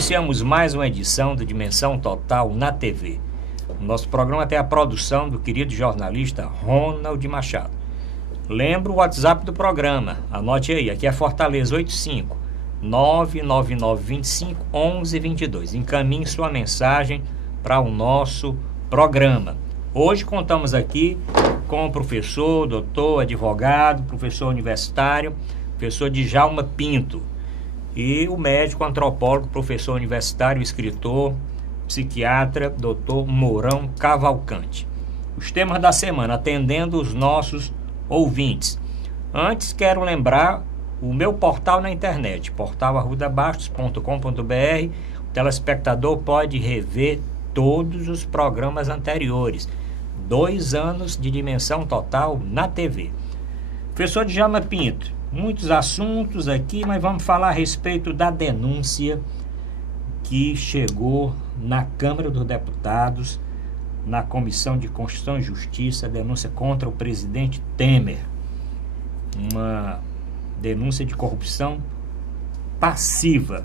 Iniciamos mais uma edição do Dimensão Total na TV. O nosso programa tem a produção do querido jornalista Ronald Machado. Lembra o WhatsApp do programa, anote aí, aqui é Fortaleza 85 99925 1122. Encaminhe sua mensagem para o nosso programa. Hoje contamos aqui com o professor, doutor, advogado, professor universitário, professor Djalma Pinto, e o médico antropólogo, professor universitário, escritor, psiquiatra, doutor Mourão Cavalcante. Os temas da semana, atendendo os nossos ouvintes. Antes, quero lembrar o meu portal na internet, portalarrudabastos.com.br. O telespectador pode rever todos os programas anteriores. 2 anos de Dimensão Total na TV. Professor Djalma Pinto, muitos assuntos aqui, mas vamos falar a respeito da denúncia que chegou na Câmara dos Deputados, na Comissão de Constituição e Justiça, denúncia contra o presidente Temer. Uma denúncia de corrupção passiva.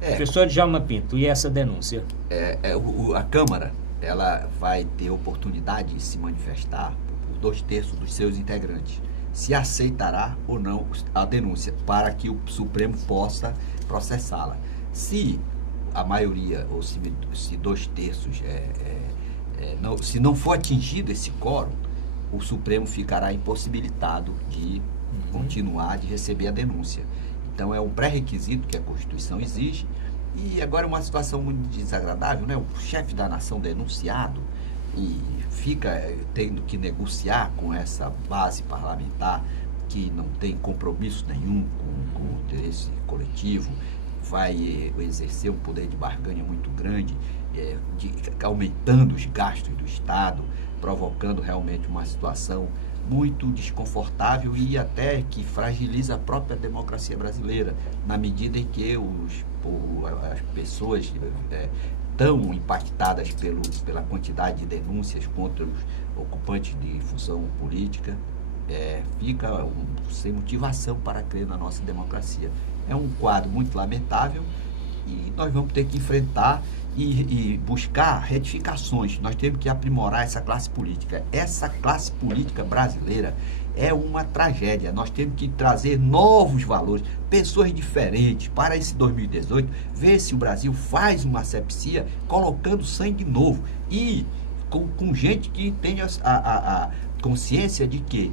Professor Djalma Pinto, e essa denúncia? A Câmara, ela vai ter oportunidade de se manifestar por 2/3 dos seus integrantes, se aceitará ou não a denúncia, para que o Supremo possa processá-la. Se a maioria, ou se 2/3, se não for atingido esse quórum, o Supremo ficará impossibilitado de continuar, de receber a denúncia. Então é um pré-requisito que a Constituição exige. E agora é uma situação muito desagradável, né? O chefe da nação denunciado e fica tendo que negociar com essa base parlamentar que não tem compromisso nenhum com o interesse coletivo, vai exercer um poder de barganha muito grande, aumentando os gastos do Estado, provocando realmente uma situação muito desconfortável e até que fragiliza a própria democracia brasileira, na medida em que as pessoas tão impactadas pela quantidade de denúncias contra os ocupantes de função política, fica sem motivação para crer na nossa democracia. É um quadro muito lamentável e nós vamos ter que enfrentar e buscar retificações. Nós temos que aprimorar essa classe política. Essa classe política brasileira é uma tragédia. Nós temos que trazer novos valores, pessoas diferentes para esse 2018, ver se o Brasil faz uma asepsia colocando sangue novo e com gente que tenha a consciência de que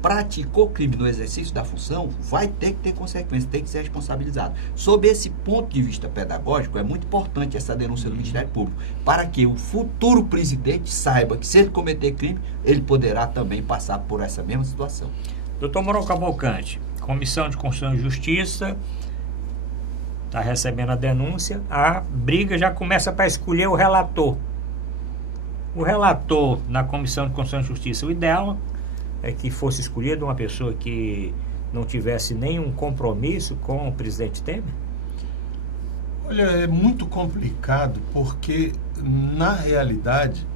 praticou crime no exercício da função, vai ter que ter consequências, tem que ser responsabilizado. Sob esse ponto de vista pedagógico, é muito importante essa denúncia do Ministério Público, para que o futuro presidente saiba que se ele cometer crime, ele poderá também passar por essa mesma situação. Doutor Mourão Cavalcante, Comissão de Constituição e Justiça está recebendo a denúncia, a briga já começa para escolher o relator. O relator na Comissão de Constituição e Justiça, o ideal é que fosse escolhida uma pessoa que não tivesse nenhum compromisso com o presidente Temer? Olha, é muito complicado porque, na realidade,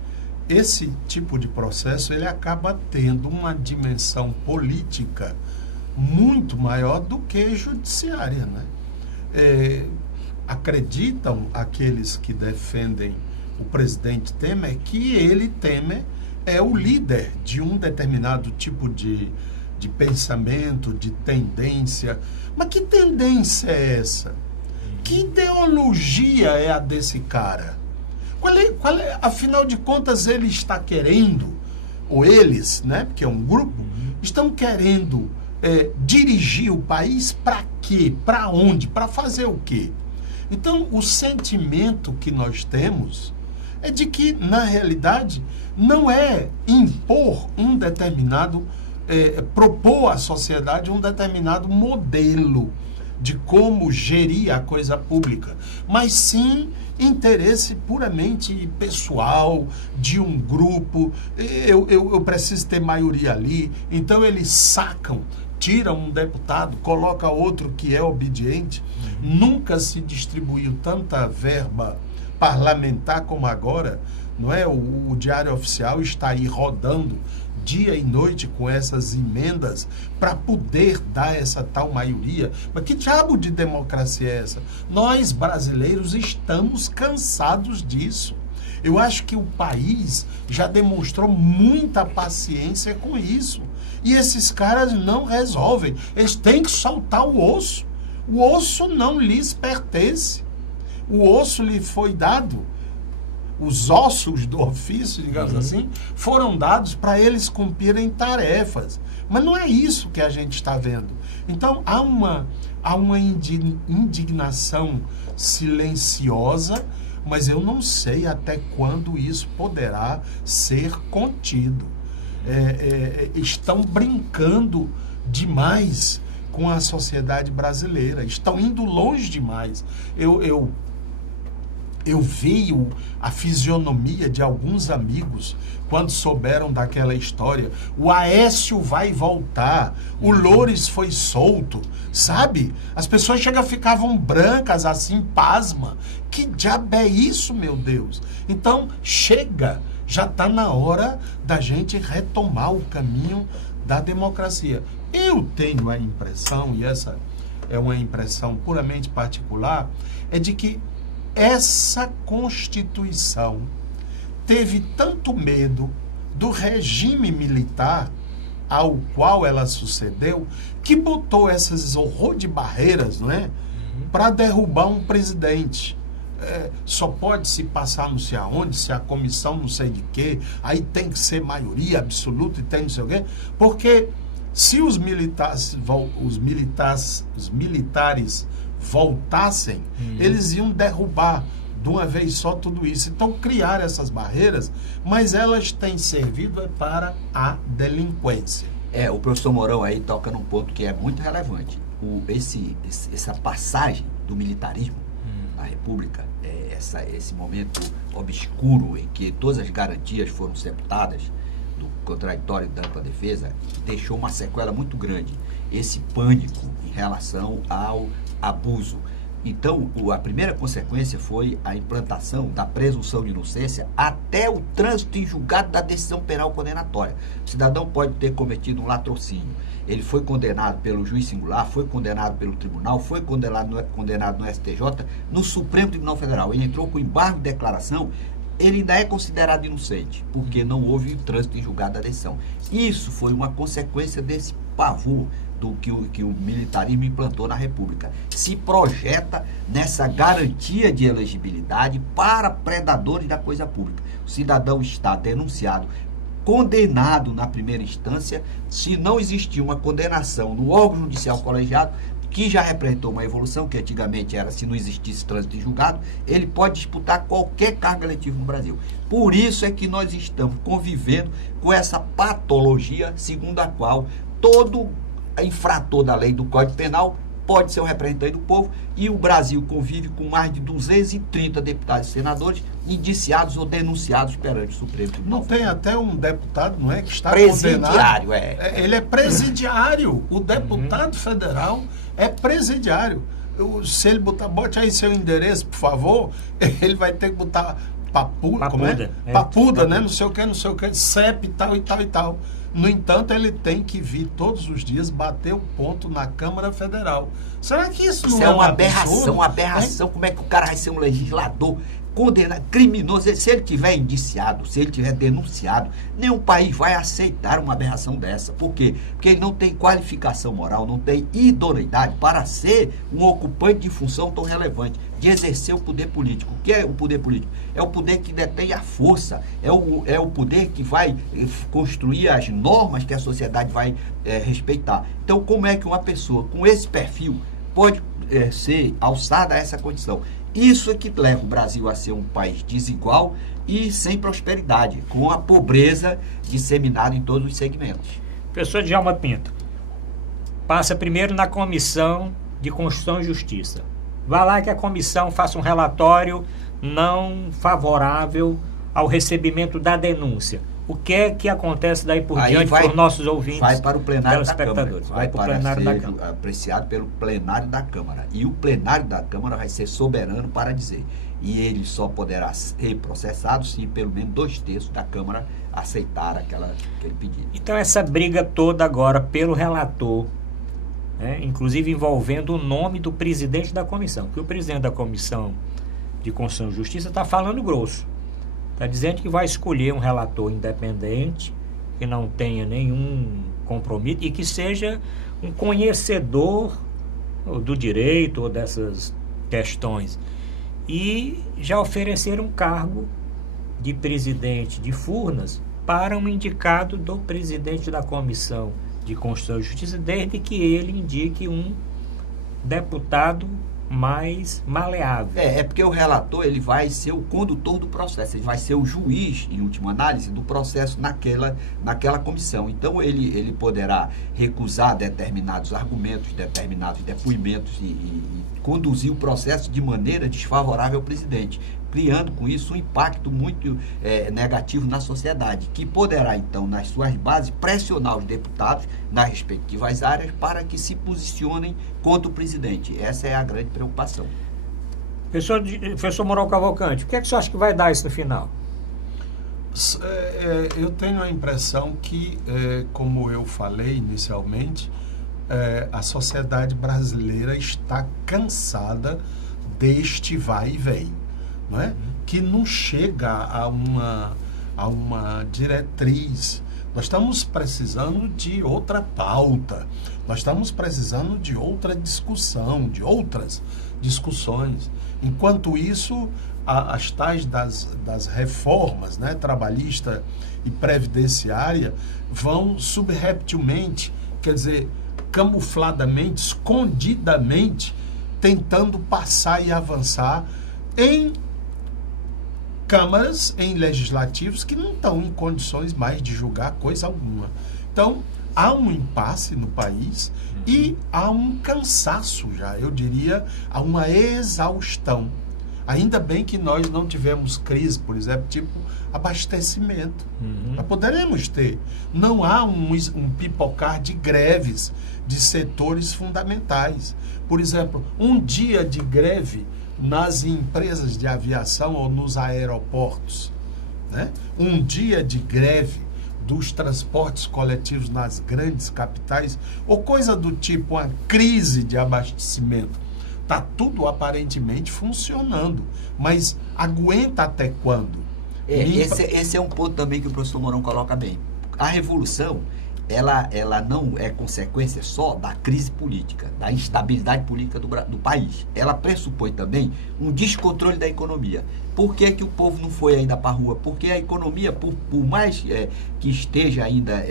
esse tipo de processo ele acaba tendo uma dimensão política muito maior do que judiciária, né? Acreditam aqueles que defendem o presidente Temer que ele, Temer, é o líder de um determinado tipo de pensamento, de tendência. Mas que tendência é essa? Que ideologia é a desse cara? Afinal de contas, ele está querendo, ou eles, né, porque é um grupo, estão querendo dirigir o país para quê? Para onde? Para fazer o quê? Então, o sentimento que nós temos é de que, na realidade, não é impor um determinado, propor à sociedade um determinado modelo de como gerir a coisa pública, mas sim interesse puramente pessoal de um grupo. Eu preciso ter maioria ali, então eles sacam, tiram um deputado, coloca outro que é obediente. Nunca se distribuiu tanta verba parlamentar como agora não é? O Diário Oficial está aí rodando dia e noite com essas emendas para poder dar essa tal maioria. Mas que diabo de democracia é essa? Nós, brasileiros, estamos cansados disso. Eu acho que o país já demonstrou muita paciência com isso. E esses caras não resolvem. Eles têm que soltar o osso. O osso não lhes pertence. O osso lhe foi dado. Os ossos do ofício, digamos assim, foram dados para eles cumprirem tarefas. Mas não é isso que a gente está vendo. Então, há uma indignação silenciosa, mas eu não sei até quando isso poderá ser contido. Estão brincando demais com a sociedade brasileira, estão indo longe demais. Eu vi a fisionomia de alguns amigos quando souberam daquela história. O Aécio vai voltar, o Loures foi solto, sabe? As pessoas ficavam brancas assim, pasma. Que diabo é isso, meu Deus? Então, chega, já está na hora da gente retomar o caminho da democracia. Eu tenho a impressão, e essa é uma impressão puramente particular, é de que essa Constituição teve tanto medo do regime militar ao qual ela sucedeu, que botou essas horror de barreiras, não é? Para derrubar um presidente. Só pode se passar não sei aonde, se a comissão não sei de quê, aí tem que ser maioria absoluta e tem não sei o quê, porque se os militares voltassem, eles iam derrubar de uma vez só tudo isso. Então, criar essas barreiras, mas elas têm servido para a delinquência. O professor Mourão aí toca num ponto que é muito relevante. Essa passagem do militarismo à República, esse momento obscuro em que todas as garantias foram sepultadas, do contraditório da ampla defesa, deixou uma sequela muito grande. Esse pânico em relação ao abuso. Então, a primeira consequência foi a implantação da presunção de inocência até o trânsito em julgado da decisão penal condenatória. O cidadão pode ter cometido um latrocínio. Ele foi condenado pelo juiz singular, foi condenado pelo tribunal, foi condenado no STJ, no Supremo Tribunal Federal. Ele entrou com embargo de declaração, ele ainda é considerado inocente, porque não houve o trânsito em julgado da decisão. Isso foi uma consequência desse pavor do que o militarismo implantou na República. Se projeta nessa garantia de elegibilidade para predadores da coisa pública. O cidadão está denunciado, condenado na primeira instância, se não existir uma condenação no órgão judicial colegiado, que já representou uma evolução, que antigamente era, se não existisse trânsito em julgado, ele pode disputar qualquer cargo eletivo no Brasil. Por isso é que nós estamos convivendo com essa patologia, segundo a qual todo infrator da lei do Código Penal pode ser um representante do povo, e o Brasil convive com mais de 230 deputados e senadores indiciados ou denunciados perante o Supremo Tribunal. Não tem até um deputado, não é, que está presidiário, condenado? Ele é presidiário. O deputado federal é presidiário. Se ele bote aí seu endereço, por favor, ele vai ter que botar papuda, como é? Papuda, né? Não sei o que, CEP e tal e tal e tal. No entanto, ele tem que vir todos os dias bater o ponto na Câmara Federal. Será que isso não é uma aberração? Uma aberração. Como é que o cara vai ser um legislador condenado, criminoso? Se ele tiver indiciado, se ele tiver denunciado, nenhum país vai aceitar uma aberração dessa. Por quê? Porque ele não tem qualificação moral, não tem idoneidade para ser um ocupante de função tão relevante, de exercer o poder político. O que é o poder político? É o poder que detém a força, é o poder que vai construir as normas que a sociedade vai respeitar. Então, como é que uma pessoa com esse perfil pode ser alçada a essa condição? Isso é que leva o Brasil a ser um país desigual e sem prosperidade, com a pobreza disseminada em todos os segmentos. Professor Djalma Pinto, passa primeiro na Comissão de Constituição e Justiça. Vai lá que a comissão faça um relatório não favorável ao recebimento da denúncia. O que é que acontece daí por Aí diante vai- para os nossos ouvintes? Vai para o plenário da Câmara. telespectadores? Vai para o para plenário da ser Câmara. apreciado pelo plenário da Câmara. E o plenário da Câmara vai ser soberano para dizer. E ele só poderá ser processado se pelo menos 2/3 da Câmara aceitar aquele pedido. Então essa briga toda agora pelo relator, né, inclusive envolvendo o nome do presidente da comissão, porque o presidente da Comissão de Constituição e Justiça está falando grosso. Está dizendo que vai escolher um relator independente, que não tenha nenhum compromisso e que seja um conhecedor do direito ou dessas questões. E já ofereceram um cargo de presidente de Furnas para um indicado do presidente da Comissão de Constituição e Justiça, desde que ele indique um deputado mais maleável. É porque o relator ele vai ser o condutor do processo, ele vai ser o juiz, em última análise, do processo naquela comissão. Então ele poderá recusar determinados argumentos, determinados depoimentos e conduzir o processo de maneira desfavorável ao presidente, criando com isso um impacto muito negativo na sociedade, que poderá então, nas suas bases, pressionar os deputados nas respectivas áreas para que se posicionem contra o presidente. Essa é a grande preocupação. Professor Mourão Cavalcante, o que é que você acha que vai dar isso no final? Eu tenho a impressão que, como eu falei inicialmente, a sociedade brasileira está cansada deste vai e vem, não é? Que não chega a uma diretriz. Nós estamos precisando de outra pauta, nós estamos precisando de outra discussão, de outras discussões. Enquanto isso, as tais das reformas, né, trabalhista e previdenciária vão subreptilmente, quer dizer, camufladamente, escondidamente, tentando passar e avançar em câmaras, em legislativos que não estão em condições mais de julgar coisa alguma. Então, há um impasse no país e há um cansaço já, eu diria, há uma exaustão. Ainda bem que nós não tivemos crise, por exemplo, tipo abastecimento. Nós poderemos ter. Não há um pipocar de greves de setores fundamentais. Por exemplo, um dia de greve nas empresas de aviação ou nos aeroportos, né? Um dia de greve dos transportes coletivos nas grandes capitais, ou coisa do tipo, uma crise de abastecimento. Está tudo aparentemente funcionando, mas aguenta até quando? Esse é um ponto também que o professor Mourão coloca bem. A revolução, ela não é consequência só da crise política, da instabilidade política do país. Ela pressupõe também um descontrole da economia. Por que o povo não foi ainda para a rua? Porque a economia, por mais que esteja ainda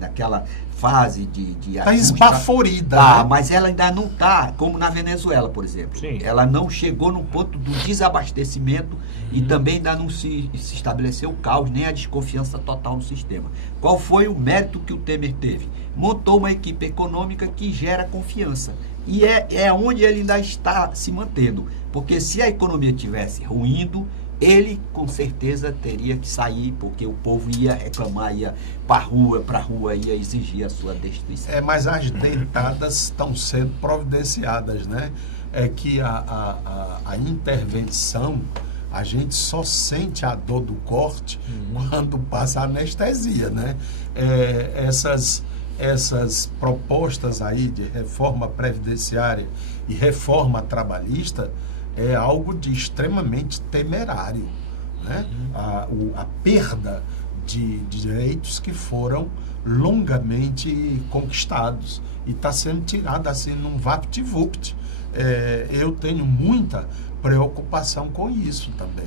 naquela fase de está esbaforida. Tá, né? Mas ela ainda não está, como na Venezuela, por exemplo. Sim. Ela não chegou no ponto do desabastecimento e também ainda não se estabeleceu o caos, nem a desconfiança total no sistema. Qual foi o mérito que o Temer teve? Montou uma equipe econômica que gera confiança. E é onde ele ainda está se mantendo. Porque se a economia estivesse ruindo, ele com certeza teria que sair, porque o povo ia reclamar, ia para a rua, ia exigir a sua destruição. Mas as dentadas estão sendo providenciadas, né? É que a intervenção, a gente só sente a dor do corte quando passa a anestesia, né? Essas propostas aí de reforma previdenciária e reforma trabalhista é algo de extremamente temerário, né? A perda de direitos que foram longamente conquistados e está sendo tirado assim num vapt-vupt. Eu tenho muita preocupação com isso também.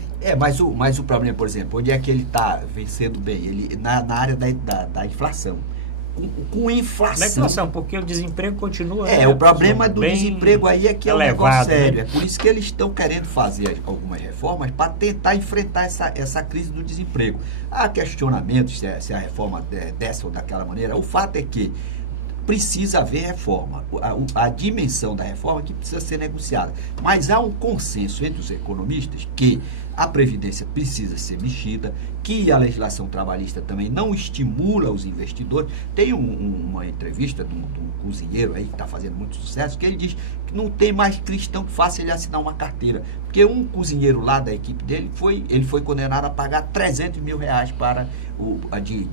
Mas o problema, por exemplo, onde é que ele está vencendo bem? Ele, na área da inflação. Com inflação. Na inflação, porque o desemprego continua. O problema do desemprego aí é que elevado, é um negócio sério. né? É por isso que eles estão querendo fazer algumas reformas para tentar enfrentar essa crise do desemprego. Há questionamentos se a reforma dessa ou daquela maneira. O fato é que precisa haver reforma. A dimensão da reforma que precisa ser negociada. Mas há um consenso entre os economistas que a Previdência precisa ser mexida, que a legislação trabalhista também não estimula os investidores. Tem uma entrevista de um cozinheiro aí que está fazendo muito sucesso, que ele diz que não tem mais cristão que faça ele assinar uma carteira. Porque um cozinheiro lá da equipe dele, ele foi condenado a pagar 300 mil reais para de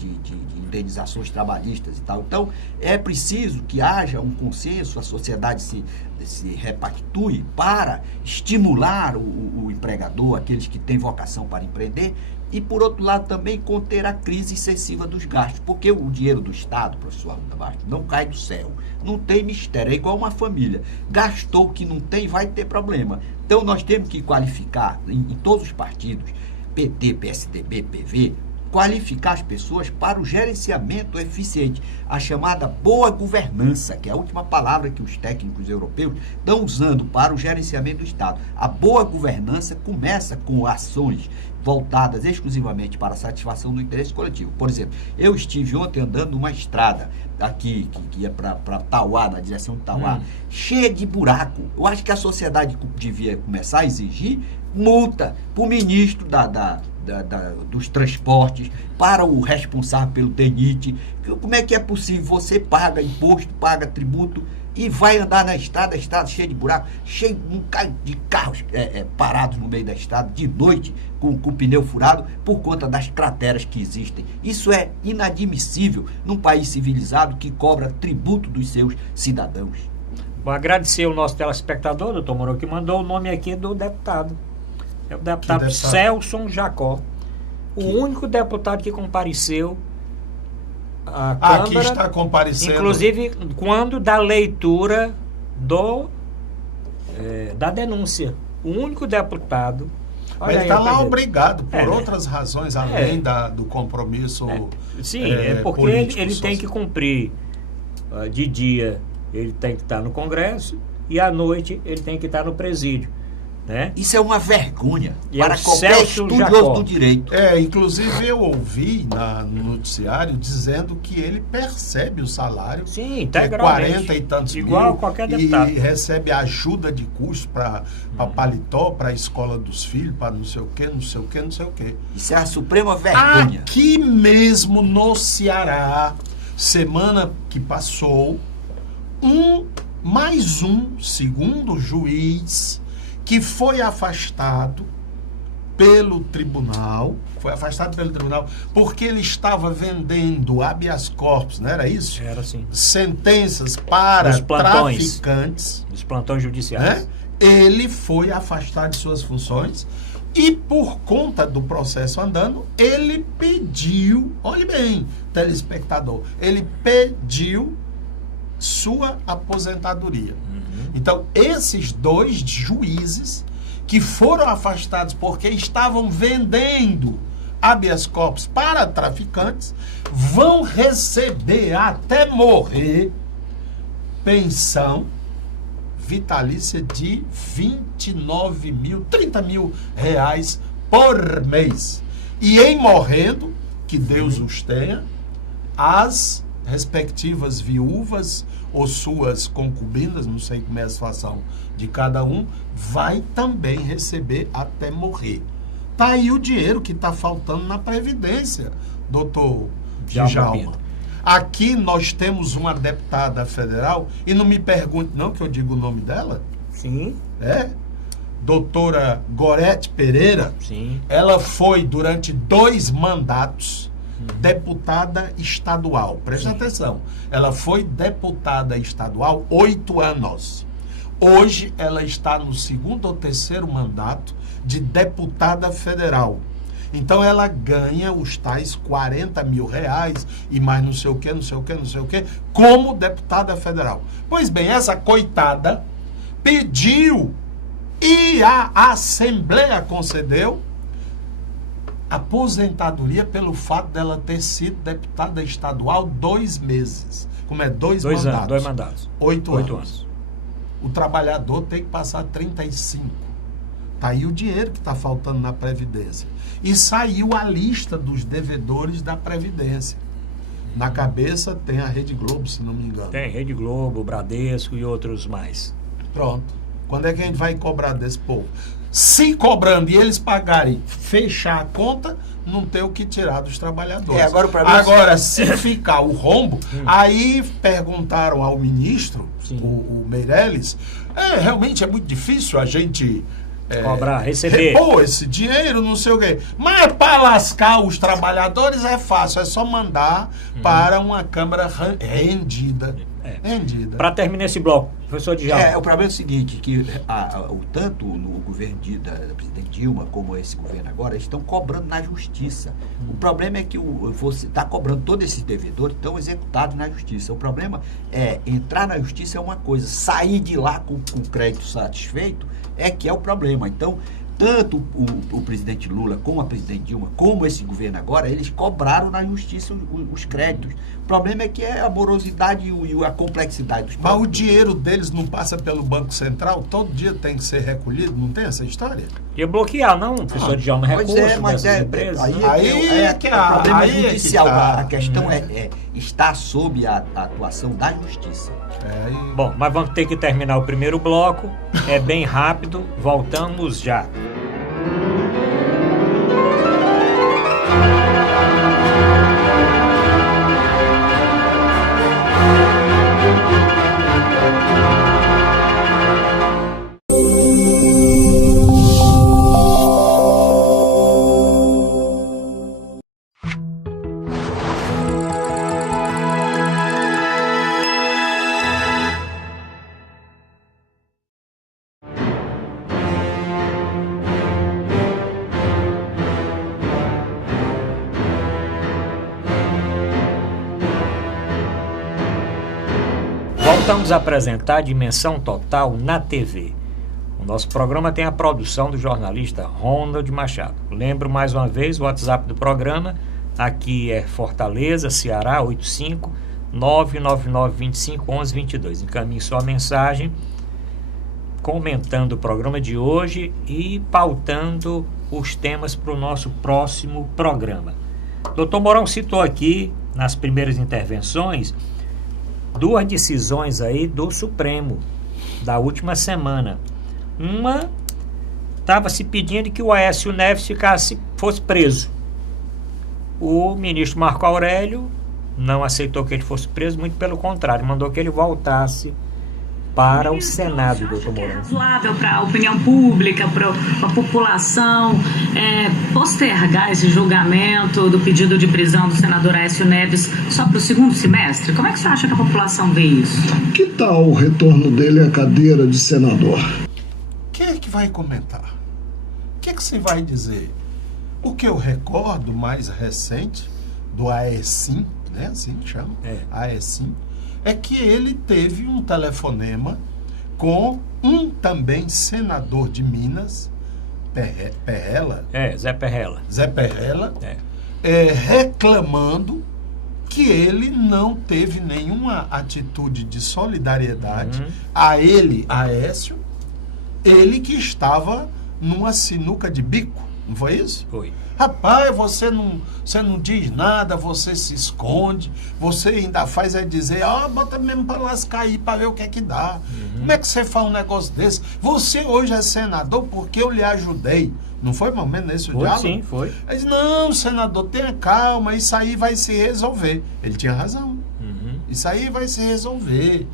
indenizações trabalhistas e tal. Então, é preciso que haja um consenso, a sociedade se repactue para estimular o empregador, aqueles que têm vocação para empreender, e, por outro lado, também conter a crise excessiva dos gastos, porque o dinheiro do Estado, professor Arruda Bastos, não cai do céu, não tem mistério, é igual uma família, gastou o que não tem, vai ter problema. Então, nós temos que qualificar, em todos os partidos, PT, PSDB, PV, qualificar as pessoas para o gerenciamento eficiente, a chamada boa governança, que é a última palavra que os técnicos europeus estão usando para o gerenciamento do Estado. A boa governança começa com ações voltadas exclusivamente para a satisfação do interesse coletivo. Por exemplo, eu estive ontem andando numa estrada aqui, que ia para Tauá, na direção de Tauá, cheia de buraco. Eu acho que a sociedade devia começar a exigir multa para o ministro dos transportes, para o responsável pelo DENIT. Como é que é possível? Você paga imposto, paga tributo e vai andar na estrada, a estrada cheia de buraco, cheio de carros parados no meio da estrada, de noite, com o pneu furado, por conta das crateras que existem. Isso é inadmissível num país civilizado que cobra tributo dos seus cidadãos. Vou agradecer ao nosso telespectador, doutor Moro, que mandou o nome aqui do deputado. É o deputado Celson Jacó, o único deputado que compareceu à Câmara. Aqui está comparecendo. Inclusive, quando da leitura da denúncia. O único deputado. Ele está lá obrigado, por outras razões, além do compromisso. Sim, porque ele tem que cumprir. De dia, ele tem que estar no Congresso, e à noite, ele tem que estar no presídio. Né? Isso é uma vergonha para qualquer estudioso do direito. Inclusive eu ouvi no noticiário dizendo que ele percebe o salário. Sim, integralmente. 40 e tantos igual mil. A qualquer deputado. E recebe ajuda de custo para paletó, para a escola dos filhos, para não sei o quê, não sei o quê, não sei o quê. Isso é a suprema vergonha. Aqui mesmo no Ceará, semana que passou, mais um segundo juiz que foi afastado pelo tribunal, porque ele estava vendendo habeas corpus, não era isso? Era assim. Sentenças para traficantes. Dos plantões judiciais. Né? Ele foi afastado de suas funções e, por conta do processo andando, ele pediu, olhe bem, telespectador, ele pediu sua aposentadoria. Então, esses dois juízes que foram afastados porque estavam vendendo habeas corpus para traficantes vão receber até morrer pensão vitalícia de 29 mil, 30 mil reais por mês. E em morrendo, que Deus os tenha, as respectivas viúvas ou suas concubinas, não sei como é a situação de cada um, vai também receber até morrer. Tá aí o dinheiro que está faltando na Previdência, doutor Djalma. Aqui nós temos uma deputada federal, e não me pergunte não que eu digo o nome dela. Sim. Doutora Gorete Pereira. Sim. Ela foi durante 2 mandatos deputada estadual. Preste atenção. Ela foi deputada estadual 8 anos. Hoje ela está no 2º ou 3º mandato de deputada federal. Então ela ganha os tais 40 mil reais e mais não sei o que, não sei o que, não sei o que, como deputada federal. Pois bem, essa coitada pediu e a Assembleia concedeu aposentadoria pelo fato dela ter sido deputada estadual 2 meses. Como é? 2 mandatos. 2 mandatos. 8 anos. O trabalhador tem que passar 35. Está aí o dinheiro que está faltando na Previdência. E saiu a lista dos devedores da Previdência. Na cabeça tem a Rede Globo, se não me engano. Tem Rede Globo, Bradesco e outros mais. Pronto. Quando é que a gente vai cobrar desse povo? Se cobrando e eles pagarem, fechar a conta, não tem o que tirar dos trabalhadores. Agora, se ficar o rombo, aí perguntaram ao ministro, o Meirelles, realmente é muito difícil a gente cobrar, receber. Repor esse dinheiro, não sei o quê. Mas para lascar os trabalhadores é fácil, é só mandar para uma Câmara rendida. Rendida. Para terminar esse bloco, professor Djalma. O problema é o seguinte, que tanto no governo da presidente Dilma como esse governo agora, eles estão cobrando na justiça. O problema é que você está cobrando todos esses devedores, estão executados na justiça. O problema é entrar na justiça é uma coisa, sair de lá com crédito satisfeito é que é o problema. Então, tanto o presidente Lula como a presidente Dilma, como esse governo agora, eles cobraram na justiça os créditos. O problema é que é a morosidade e a complexidade dos Mas o dinheiro deles não passa pelo Banco Central? Todo dia tem que ser recolhido? Não tem essa história? Ia bloquear, não, professor Djalma, recursos dessas empresas? Aí é que o problema judicial. A questão está sob a atuação da justiça. Bom, mas vamos ter que terminar o primeiro bloco. É bem rápido. Voltamos já. Voltamos a apresentar Dimensão Total na TV. O nosso programa tem a produção do jornalista Ronald Machado. Lembro mais uma vez o WhatsApp do programa. Aqui é Fortaleza, Ceará, 85-99925-1122. Encaminhe sua mensagem comentando o programa de hoje e pautando os temas para o nosso próximo programa. Dr. Mourão citou aqui, nas primeiras intervenções, duas decisões aí do Supremo da última semana. Uma estava se pedindo que o Aécio Neves fosse preso. O ministro Marco Aurélio não aceitou que ele fosse preso, muito pelo contrário, mandou que ele voltasse para o Senado, doutor Mourão. É razoável para a opinião pública, para a população, postergar esse julgamento do pedido de prisão do senador Aécio Neves só para o segundo semestre? Como é que você acha que a população vê isso? Que tal o retorno dele à cadeira de senador? Quem é que vai comentar? O que você vai dizer? O que eu recordo mais recente do Aécio, né? Assim que chama, Aécio, é que ele teve um telefonema com um também senador de Minas, Perrella. Zé Perrella. Zé Perrella, reclamando que ele não teve nenhuma atitude de solidariedade a ele, Aécio, ele que estava numa sinuca de bico, não foi isso? Foi. Rapaz, você não diz nada, você se esconde, você ainda faz dizer, bota mesmo para lascar aí, para ver o que é que dá. Como é que você fala um negócio desse? Você hoje é senador porque eu lhe ajudei. Não foi, mais ou menos, nesse diálogo? Sim, foi. Ele disse, não, senador, tenha calma, isso aí vai se resolver. Ele tinha razão. Isso aí vai se resolver.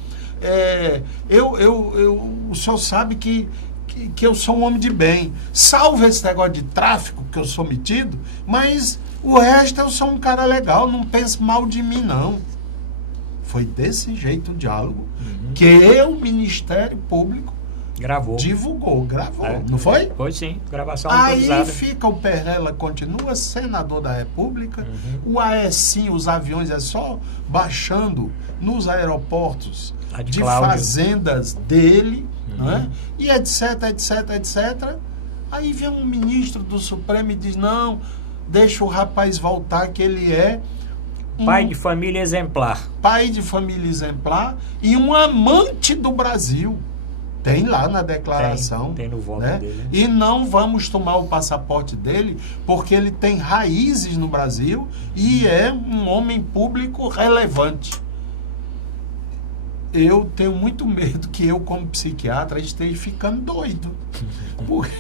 O senhor sabe que eu sou um homem de bem. Salvo esse negócio de tráfico, que eu sou metido, mas o resto eu sou um cara legal, não pense mal de mim, não. Foi desse jeito o diálogo que o Ministério Público gravou, não foi? Foi sim, gravação autorizada. Aí fica o Perrella, continua senador da República, o Aécio, os aviões só baixando nos aeroportos de fazendas dele, e etc, etc, etc. Aí vem um ministro do Supremo e diz, não, deixa o rapaz voltar, que ele é pai de família exemplar. Pai de família exemplar e um amante do Brasil. Tem lá na declaração. Tem no voto né? dele. E não vamos tomar o passaporte dele porque ele tem raízes no Brasil e é um homem público relevante. Eu tenho muito medo que eu, como psiquiatra, esteja ficando doido. Porque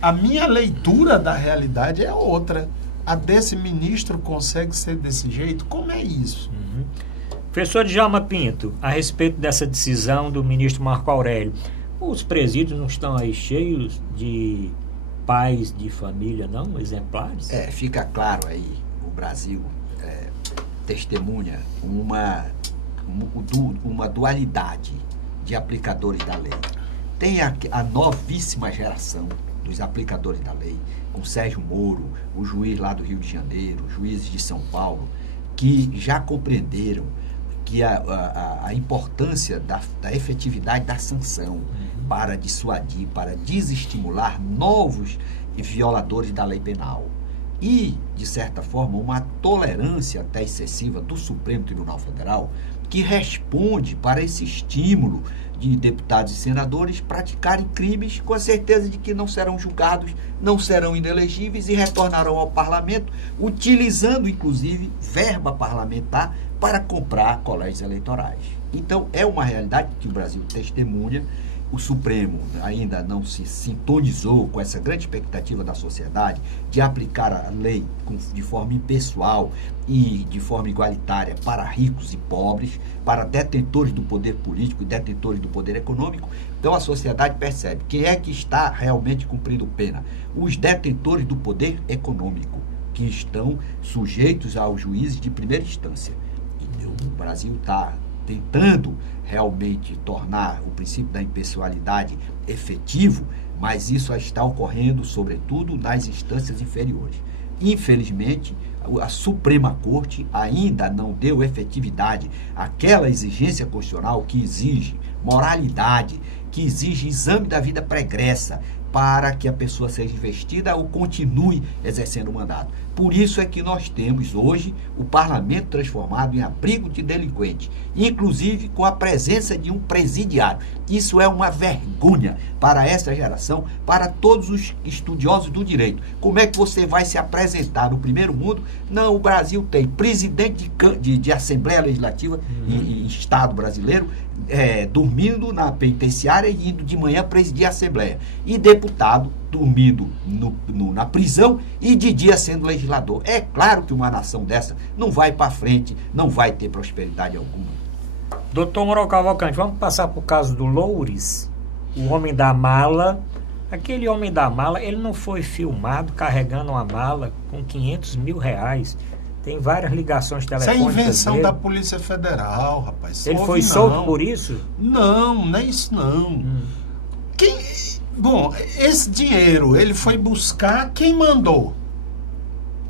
a minha leitura da realidade é outra. A desse ministro consegue ser desse jeito? Como é isso? Professor Djalma Pinto, a respeito dessa decisão do ministro Marco Aurélio, os presídios não estão aí cheios de pais de família, não? Exemplares? Fica claro aí, o Brasil testemunha uma dualidade de aplicadores da lei. Tem a novíssima geração dos aplicadores da lei, com Sérgio Moro, o juiz lá do Rio de Janeiro, juízes de São Paulo, que já compreenderam que a importância da efetividade da sanção para dissuadir, para desestimular novos violadores da lei penal. E, de certa forma, uma tolerância até excessiva do Supremo Tribunal Federal, que responde para esse estímulo de deputados e senadores praticarem crimes com a certeza de que não serão julgados, não serão inelegíveis e retornarão ao parlamento, utilizando, inclusive, verba parlamentar para comprar colégios eleitorais. Então, é uma realidade que o Brasil testemunha. O Supremo ainda não se sintonizou com essa grande expectativa da sociedade de aplicar a lei de forma impessoal e de forma igualitária para ricos e pobres, para detentores do poder político e detentores do poder econômico. Então a sociedade percebe quem é que está realmente cumprindo pena: os detentores do poder econômico, que estão sujeitos aos juízes de primeira instância. E o Brasil está tentando realmente tornar o princípio da impessoalidade efetivo, mas isso está ocorrendo, sobretudo, nas instâncias inferiores. Infelizmente, a Suprema Corte ainda não deu efetividade àquela exigência constitucional que exige moralidade, que exige exame da vida pregressa para que a pessoa seja investida ou continue exercendo o mandato. Por isso é que nós temos hoje o parlamento transformado em abrigo de delinquentes, inclusive com a presença de um presidiário. Isso é uma vergonha para essa geração, para todos os estudiosos do direito. Como é que você vai se apresentar no primeiro mundo? Não, o Brasil tem presidente de Assembleia Legislativa em Estado brasileiro, dormindo na penitenciária e indo de manhã presidir a Assembleia. E deputado dormindo na prisão e de dia sendo legislador. É claro que uma nação dessa não vai para frente, não vai ter prosperidade alguma. Doutor Mauro Cavalcante, vamos passar para o caso do Loures, o homem da mala. Aquele homem da mala, ele não foi filmado carregando uma mala com 500 mil reais. Tem várias ligações telefônicas. Isso é invenção dele. da Polícia Federal, rapaz. Ele foi solto por isso? Não, não é isso não. Bom, esse dinheiro, ele foi buscar quem mandou.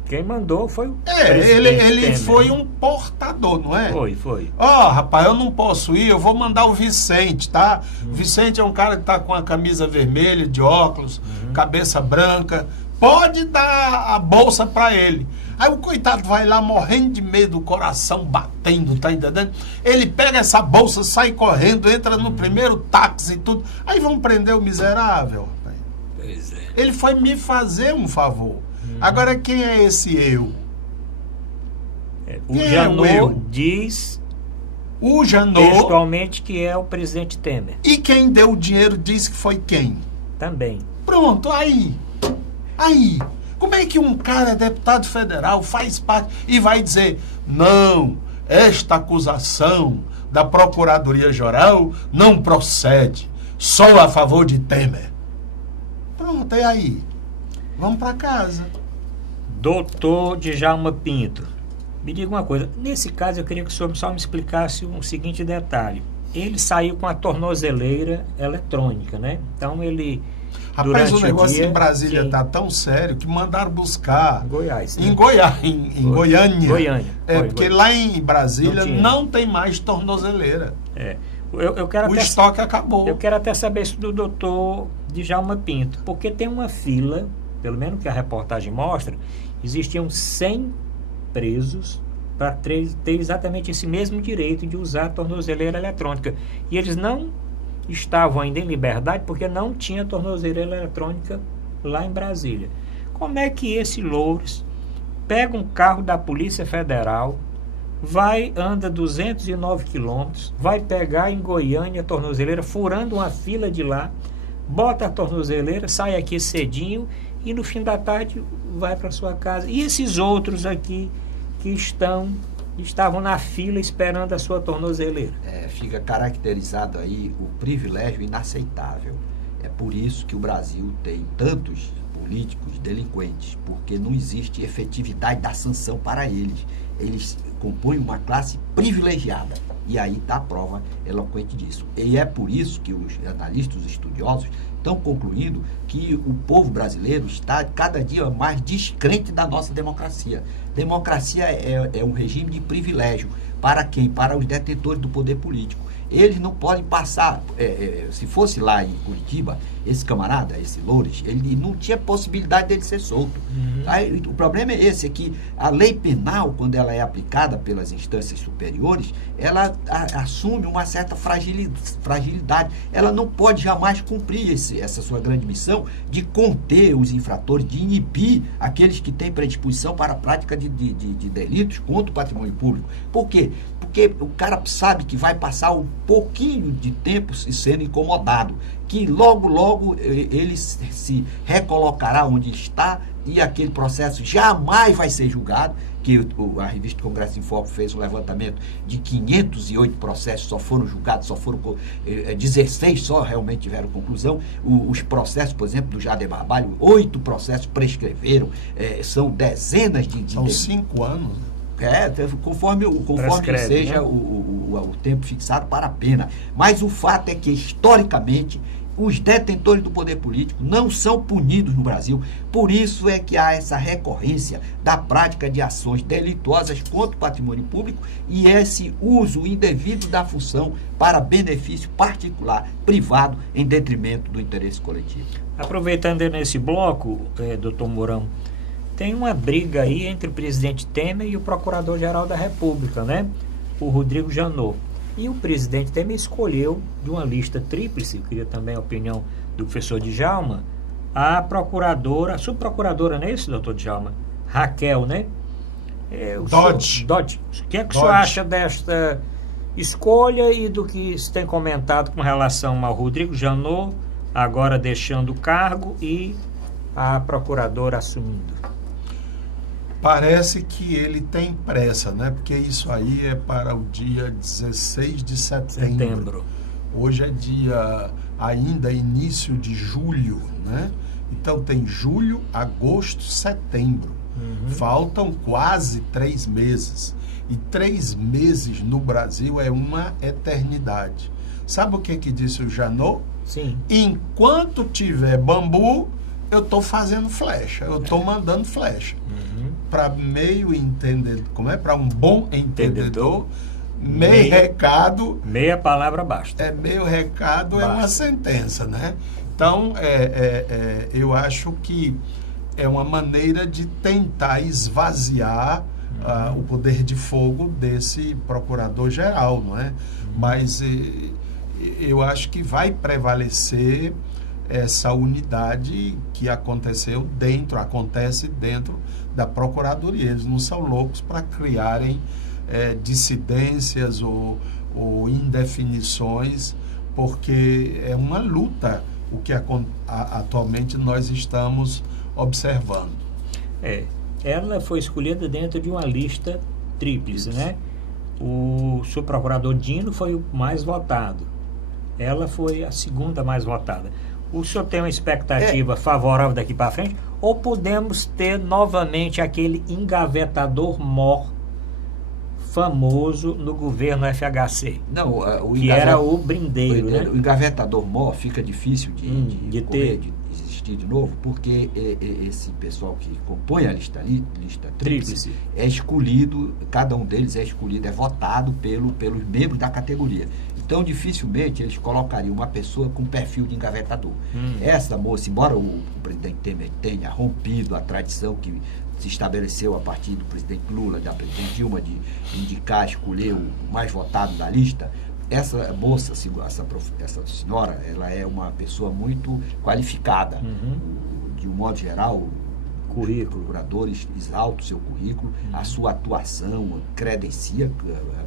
Quem mandou foi o ele Temer, foi né? um portador, não é? Foi. Rapaz, eu não posso ir, eu vou mandar o Vicente, tá? O Vicente é um cara que tá com a camisa vermelha, de óculos, cabeça branca. Pode dar a bolsa pra ele. Aí o coitado vai lá morrendo de medo, o coração batendo, tá entendendo? Ele pega essa bolsa, sai correndo, entra no primeiro táxi e tudo. Aí vão prender o miserável, rapaz. Pois é. Ele foi me fazer um favor. Agora, quem é esse eu? O Quem é o Janot eu? diz O Janot. textualmente que é o presidente Temer. E quem deu o dinheiro diz que foi quem? Também. Pronto, aí. Como é que um cara é deputado federal, faz parte e vai dizer: não, esta acusação da Procuradoria-Geral não procede, sou a favor de Temer? Pronto, e aí? Vamos para casa. Doutor Djalma Pinto, me diga uma coisa. Nesse caso, eu queria que o senhor só me explicasse um seguinte detalhe. Ele saiu com a tornozeleira eletrônica, né? Então, ele... Rapaz, o negócio dia, em Brasília sim. está tão sério que mandaram buscar Goiás, né? em Goiânia. Foi, porque lá em Brasília não tinha. não tem mais tornozeleira. Eu quero O até, estoque acabou. eu quero até saber isso do doutor Djalma Pinto, porque tem uma fila, pelo menos que a reportagem mostra, existiam 100 presos para ter exatamente esse mesmo direito de usar a tornozeleira eletrônica. E eles não estavam ainda em liberdade porque não tinha tornozeleira eletrônica lá em Brasília. Como é que esse Loures pega um carro da Polícia Federal, anda 209 quilômetros, vai pegar em Goiânia a tornozeleira, furando uma fila de lá, bota a tornozeleira, sai aqui cedinho e no fim da tarde vai para sua casa? E esses outros aqui que estavam na fila esperando a sua tornozeleira? Fica caracterizado aí o privilégio inaceitável. É por isso que o Brasil tem tantos políticos delinquentes, porque não existe efetividade da sanção para eles. Eles compõem uma classe privilegiada. E aí está a prova eloquente disso. E é por isso que os analistas, os estudiosos, estão concluindo que o povo brasileiro está cada dia mais descrente da nossa democracia. Democracia é um regime de privilégio. Para quem? Para os detentores do poder político. Eles não podem passar, se fosse lá em Curitiba, esse camarada, esse Loures, ele não tinha possibilidade dele ser solto. Aí, o problema é esse, é que a lei penal, quando ela é aplicada pelas instâncias superiores, ela assume uma certa fragilidade. Ela não pode jamais cumprir essa sua grande missão de conter os infratores, de inibir aqueles que têm predisposição para a prática de delitos contra o patrimônio público. Por quê? Porque o cara sabe que vai passar um pouquinho de tempo sendo incomodado, que logo ele se recolocará onde está e aquele processo jamais vai ser julgado, que a revista Congresso em Foco fez um levantamento de 508 processos, só foram julgados, 16 só realmente tiveram conclusão. Os processos, por exemplo, do Jader Barbalho, 8 processos prescreveram, são dezenas de... São 5 anos, né? Conforme seja, né? o tempo fixado para a pena. Mas o fato é que, historicamente, os detentores do poder político não são punidos no Brasil. Por isso é que há essa recorrência da prática de ações delituosas contra o patrimônio público e esse uso indevido da função para benefício particular, privado, em detrimento do interesse coletivo. Aproveitando nesse bloco, doutor Mourão, tem uma briga aí entre o presidente Temer e o procurador-geral da República, né? O Rodrigo Janot. E o presidente Temer escolheu de uma lista tríplice, eu queria também a opinião do professor Djalma, a procuradora, a subprocuradora, não é isso, doutor Djalma? Raquel, né? Dodge. O que é que o senhor acha desta escolha e do que se tem comentado com relação ao Rodrigo Janot, agora deixando o cargo, e a procuradora assumindo? Parece que ele tem pressa, né? Porque isso aí é para o dia 16 de setembro. Hoje é ainda início de julho, né? Então tem julho, agosto, setembro. Faltam quase 3 meses. E 3 meses no Brasil é uma eternidade. Sabe o que disse o Janot? Sim. Enquanto tiver bambu, eu estou fazendo flecha, eu estou mandando flecha. Para meio entendedor, para um bom entendedor, meio recado... Meia palavra basta. Meio recado basta. É uma sentença, né? Então, eu acho que é uma maneira de tentar esvaziar o poder de fogo desse procurador-geral, não é? Mas eu acho que vai prevalecer essa unidade que acontece dentro da Procuradoria. Eles não são loucos para criarem dissidências ou indefinições, porque é uma luta o que atualmente nós estamos observando. Ela foi escolhida dentro de uma lista tríplice, né? O subprocurador Dino foi o mais votado. Ela foi a segunda mais votada. O senhor tem uma expectativa favorável daqui para frente? Ou podemos ter novamente aquele engavetador mor famoso no governo FHC? Não, era o brindeiro, né? O engavetador mor fica difícil de existir de novo, porque esse pessoal que compõe a lista tríplice é escolhido, cada um deles é escolhido, é votado pelos membros da categoria. Então, dificilmente eles colocariam uma pessoa com perfil de engavetador. Essa moça, embora o presidente Temer tenha rompido a tradição que se estabeleceu a partir do presidente Lula, da presidente Dilma, de indicar, escolher o mais votado da lista, essa moça, essa senhora, ela é uma pessoa muito qualificada. De um modo geral, Currículo. procuradores exaltam o seu currículo, a sua atuação credencia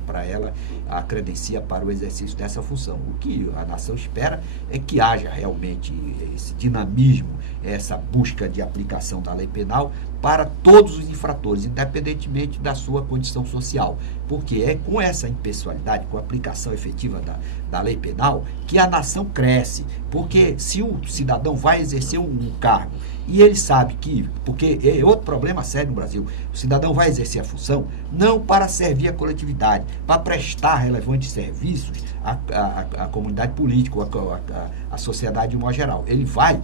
para ela, a credencia para o exercício dessa função. O que a nação espera é que haja realmente esse dinamismo, essa busca de aplicação da lei penal para todos os infratores, independentemente da sua condição social. Porque é com essa impessoalidade, com a aplicação efetiva da lei penal, que a nação cresce. Porque se o cidadão vai exercer um cargo e ele sabe que, porque é outro problema sério no Brasil, o cidadão vai exercer a função não para servir a coletividade, para prestar relevantes serviços à comunidade política, à sociedade de modo geral. Ele vai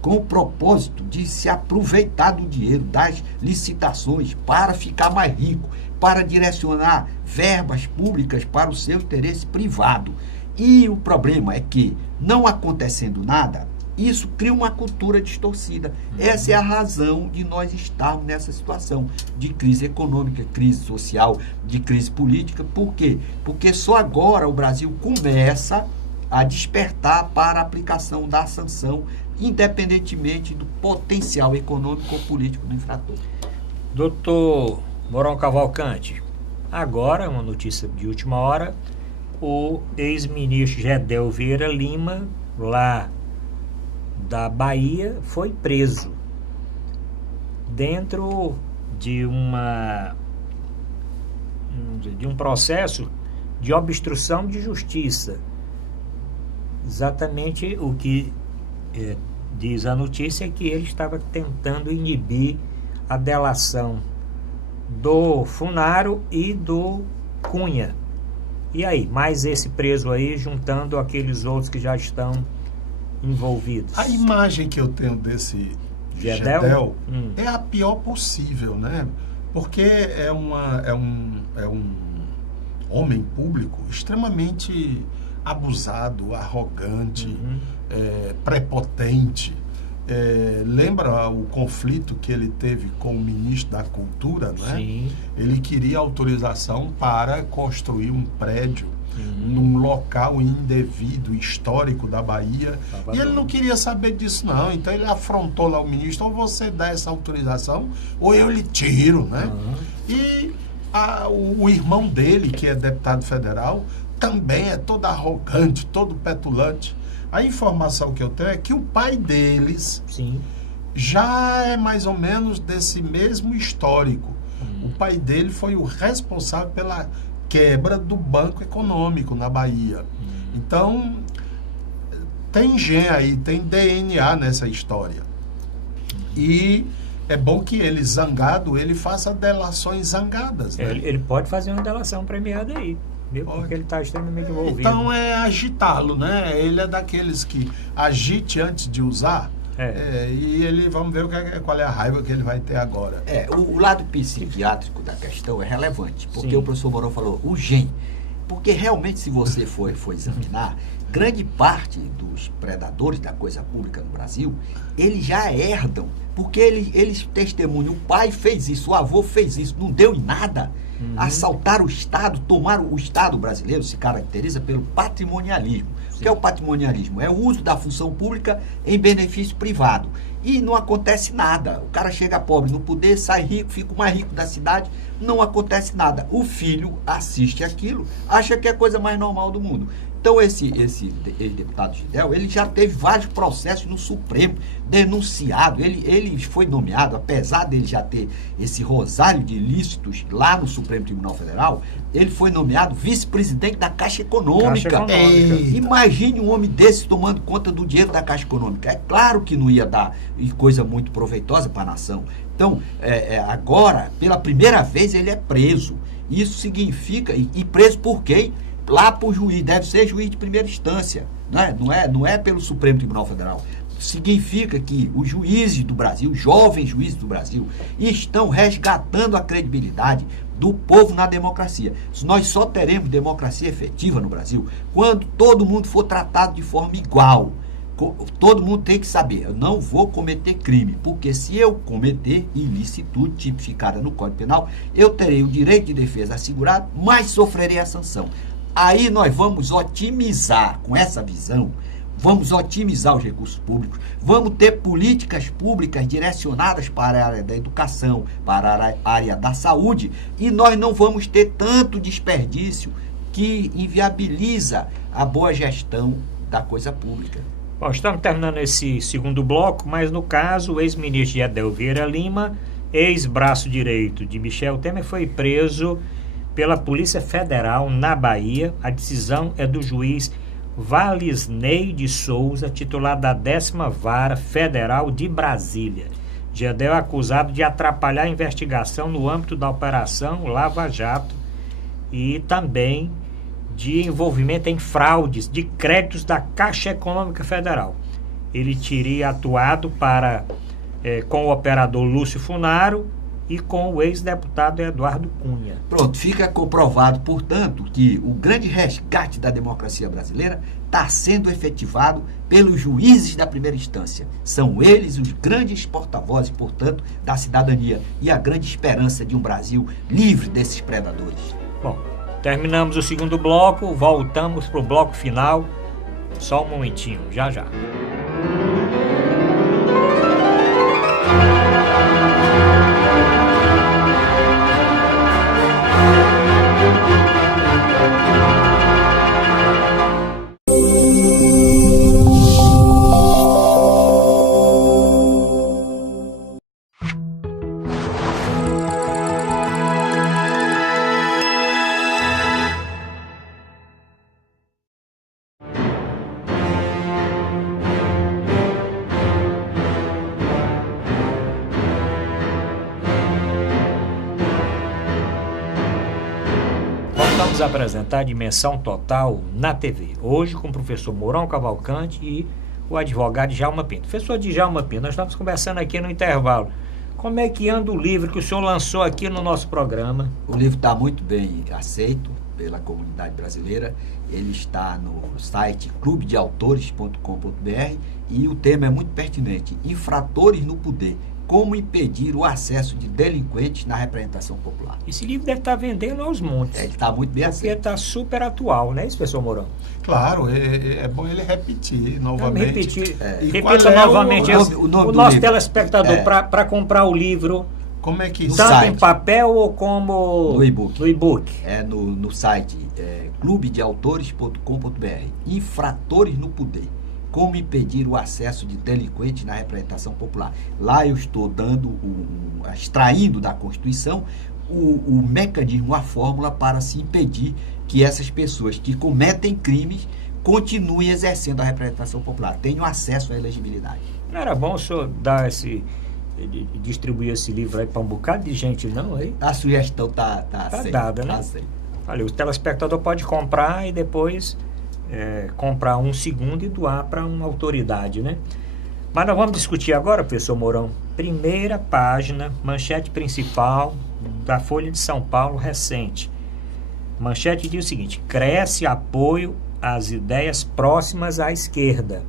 com o propósito de se aproveitar do dinheiro, das licitações, para ficar mais rico, para direcionar verbas públicas para o seu interesse privado. E o problema é que, não acontecendo nada, isso cria uma cultura distorcida. Essa é a razão de nós estarmos nessa situação de crise econômica, crise social, de crise política. Por quê? Porque só agora o Brasil começa a despertar para a aplicação da sanção, independentemente do potencial econômico ou político do infrator. Doutor Mourão Cavalcante, agora, uma notícia de última hora, o ex-ministro Gedel Vieira Lima, lá da Bahia, foi preso dentro de um processo de obstrução de justiça. Exatamente o que diz a notícia é que ele estava tentando inibir a delação do Funaro e do Cunha. E aí, mais esse preso aí, juntando aqueles outros que já estão envolvidos. A imagem que eu tenho desse Gedel é a pior possível, né? Porque é um homem público extremamente abusado, arrogante, prepotente. Lembra o conflito que ele teve com o ministro da Cultura, né? Sim. Ele queria autorização para construir um prédio num local indevido, histórico da Bahia, e ele não queria saber disso não. Então ele afrontou lá o ministro: ou você dá essa autorização ou eu lhe tiro, né? E o irmão dele, que é deputado federal, também é todo arrogante, todo petulante. A informação que eu tenho é que o pai deles já é mais ou menos desse mesmo histórico. O pai dele foi o responsável pela quebra do Banco Econômico na Bahia. Então, tem gen aí, tem DNA nessa história. E é bom que ele, zangado, ele faça delações zangadas, né? Ele pode fazer uma delação premiada aí, mesmo porque ele está extremamente envolvido. Então é agitá-lo, né? Ele é daqueles que agite antes de usar. E ele, vamos ver qual é a raiva que ele vai ter agora. O lado psiquiátrico da questão é relevante, porque o professor Mourão falou, o gen. Porque realmente, se você for examinar, grande parte dos predadores da coisa pública no Brasil, eles já herdam, porque eles testemunham, o pai fez isso, o avô fez isso, não deu em nada. Assaltaram o Estado, tomaram o Estado brasileiro, se caracteriza pelo patrimonialismo. O que é o patrimonialismo? É o uso da função pública em benefício privado. E não acontece nada. O cara chega pobre no poder, sai rico, fica o mais rico da cidade, não acontece nada. O filho assiste aquilo, acha que é a coisa mais normal do mundo. Então, esse deputado Gedel, ele já teve vários processos no Supremo, denunciado. Ele foi nomeado, apesar dele já ter esse rosário de ilícitos lá no Supremo Tribunal Federal, ele foi nomeado vice-presidente da Caixa Econômica. Imagine um homem desse tomando conta do dinheiro da Caixa Econômica. É claro que não ia dar coisa muito proveitosa para a nação. Então, agora, pela primeira vez, ele é preso. Isso significa, e preso por quem? Lá para o juiz, deve ser juiz de primeira instância, né? Não é pelo Supremo Tribunal Federal. Significa que os juízes do Brasil, jovens juízes do Brasil, estão resgatando a credibilidade do povo na democracia. Nós só teremos democracia efetiva no Brasil quando todo mundo for tratado de forma igual. Todo mundo tem que saber, eu não vou cometer crime, porque se eu cometer ilicitude tipificada no Código Penal, eu terei o direito de defesa assegurado, mas sofrerei a sanção. Aí nós vamos otimizar, com essa visão, vamos otimizar os recursos públicos, vamos ter políticas públicas direcionadas para a área da educação, para a área da saúde, e nós não vamos ter tanto desperdício que inviabiliza a boa gestão da coisa pública. Bom, estamos terminando esse segundo bloco, mas no caso, o ex-ministro Gedel Vieira Lima, ex-braço direito de Michel Temer, foi preso pela Polícia Federal na Bahia. A decisão é do juiz Valisney de Souza, titular da 10ª Vara Federal de Brasília. Gedel é acusado de atrapalhar a investigação no âmbito da Operação Lava Jato e também de envolvimento em fraudes de créditos da Caixa Econômica Federal. Ele teria atuado com o operador Lúcio Funaro e com o ex-deputado Eduardo Cunha. Pronto, fica comprovado, portanto, que o grande resgate da democracia brasileira está sendo efetivado pelos juízes da primeira instância. São eles os grandes porta-vozes, portanto, da cidadania e a grande esperança de um Brasil livre desses predadores. Bom, terminamos o segundo bloco, voltamos para o bloco final. Só um momentinho, já já. Vamos apresentar a Dimensão Total na TV. Hoje com o professor Mourão Cavalcante e o advogado Djalma Pinto. Professor Djalma Pinto, nós estamos conversando aqui no intervalo. Como é que anda o livro que o senhor lançou aqui no nosso programa? O livro está muito bem aceito pela comunidade brasileira. Ele está no site clubedeautores.com.br e o tema é muito pertinente: infratores no poder. Como impedir o acesso de delinquentes na representação popular. Esse livro deve estar vendendo aos montes. Ele está muito bem aceito. Porque está super atual, não é isso, professor Mourão? Claro, é bom ele repetir novamente. Repita novamente o nosso telespectador para comprar o livro. Como é que tanto site, em papel ou como no e-book? No e-book. É no site clubedeautores.com.br. Infratores no poder. Como impedir o acesso de delinquentes na representação popular. Lá eu estou extraindo da Constituição o mecanismo, a fórmula para se impedir que essas pessoas que cometem crimes continuem exercendo a representação popular, tenham acesso à elegibilidade. Não era bom o senhor distribuir esse livro aí para um bocado de gente, não? Aí? A sugestão está dada, né? Olha, o telespectador pode comprar e depois comprar um segundo e doar para uma autoridade, né? Mas nós vamos discutir agora, professor Mourão, primeira página, manchete principal da Folha de São Paulo recente. Manchete diz o seguinte: cresce apoio às ideias próximas à esquerda.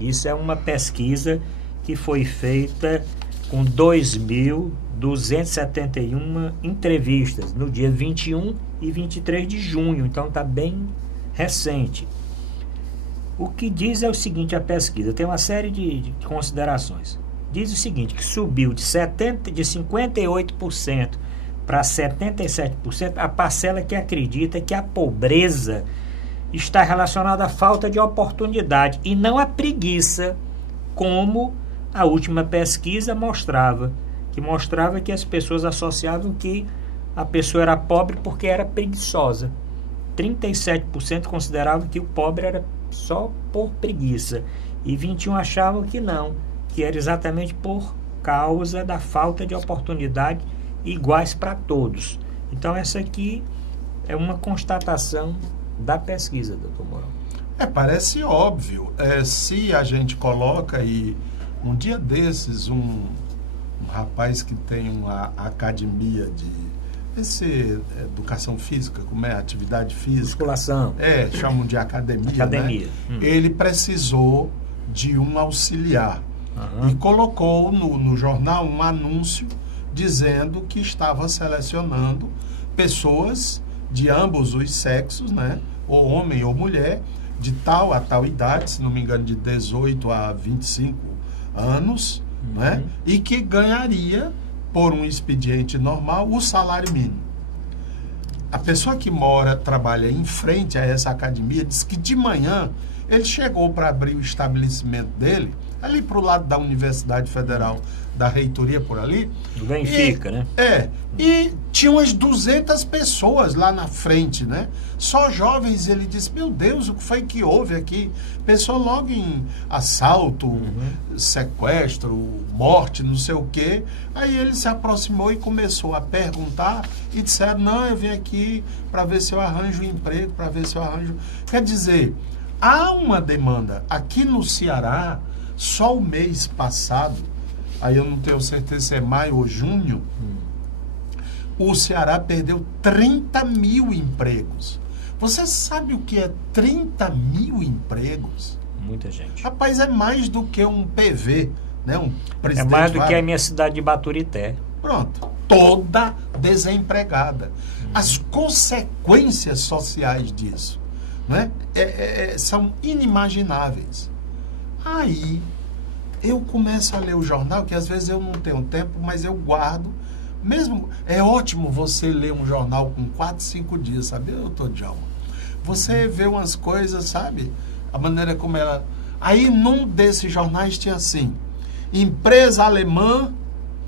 Isso é uma pesquisa que foi feita com 2.271 entrevistas no dia 21 e 23 de junho, então está bem recente. O que diz é o seguinte: a pesquisa tem uma série de considerações. Diz o seguinte, que subiu de 58% para 77% a parcela que acredita que a pobreza está relacionada à falta de oportunidade e não à preguiça, como a última pesquisa mostrava que as pessoas associavam que a pessoa era pobre porque era preguiçosa. 37% consideravam que o pobre era só por preguiça e 21% achavam que não, que era exatamente por causa da falta de oportunidade iguais para todos. Então essa aqui é uma constatação da pesquisa, doutor Mourão. Parece óbvio. Se a gente coloca aí, um dia desses, um rapaz que tem uma academia de educação física, como é? Atividade física. Musculação. Chamam de academia. Né? Ele precisou de um auxiliar. E colocou no jornal um anúncio dizendo que estava selecionando pessoas de ambos os sexos, né? ou homem ou mulher, de tal a tal idade, se não me engano, de 18 a 25 anos, né? E que ganharia, por um expediente normal, o salário mínimo. A pessoa que trabalha em frente a essa academia, diz que de manhã ele chegou para abrir o estabelecimento dele, ali para o lado da Universidade Federal, da reitoria por ali. Do Benfica, né? E tinha umas 200 pessoas lá na frente, né? Só jovens. Ele disse, meu Deus, o que foi que houve aqui? Pensou logo em assalto, sequestro, morte, não sei o quê. Aí ele se aproximou e começou a perguntar e disseram, não, eu vim aqui para ver se eu arranjo um emprego, para ver se eu arranjo... Quer dizer, há uma demanda. Aqui no Ceará, só o mês passado, aí eu não tenho certeza se é maio ou junho, o Ceará perdeu 30 mil empregos. Você sabe o que é 30 mil empregos? Muita gente. Rapaz, é mais do que um PV, né? Um presidente. É mais do que a minha cidade de Baturité. Pronto. Toda desempregada. As consequências sociais disso, né? São inimagináveis. Aí eu começo a ler o jornal, que às vezes eu não tenho tempo, mas eu guardo. Mesmo, é ótimo você ler um jornal com 4, 5 dias, sabe, doutor Djalma? Você vê umas coisas, sabe? A maneira como ela... Aí, num desses jornais tinha assim, empresa alemã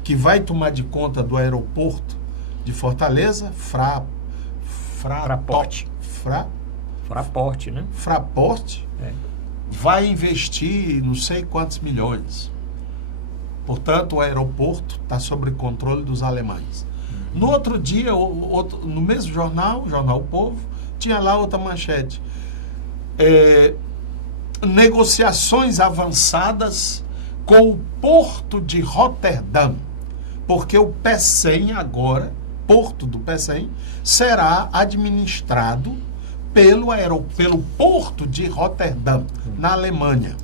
que vai tomar de conta do aeroporto de Fortaleza, Fraport, né? Fraport, vai investir não sei quantos milhões. Portanto, o aeroporto está sob controle dos alemães. No outro dia, no mesmo jornal, Jornal O Povo, tinha lá outra manchete. Negociações avançadas com o porto de Roterdã, porque o PECEM agora, porto do PECEM, será administrado pelo porto de Roterdã, na Alemanha.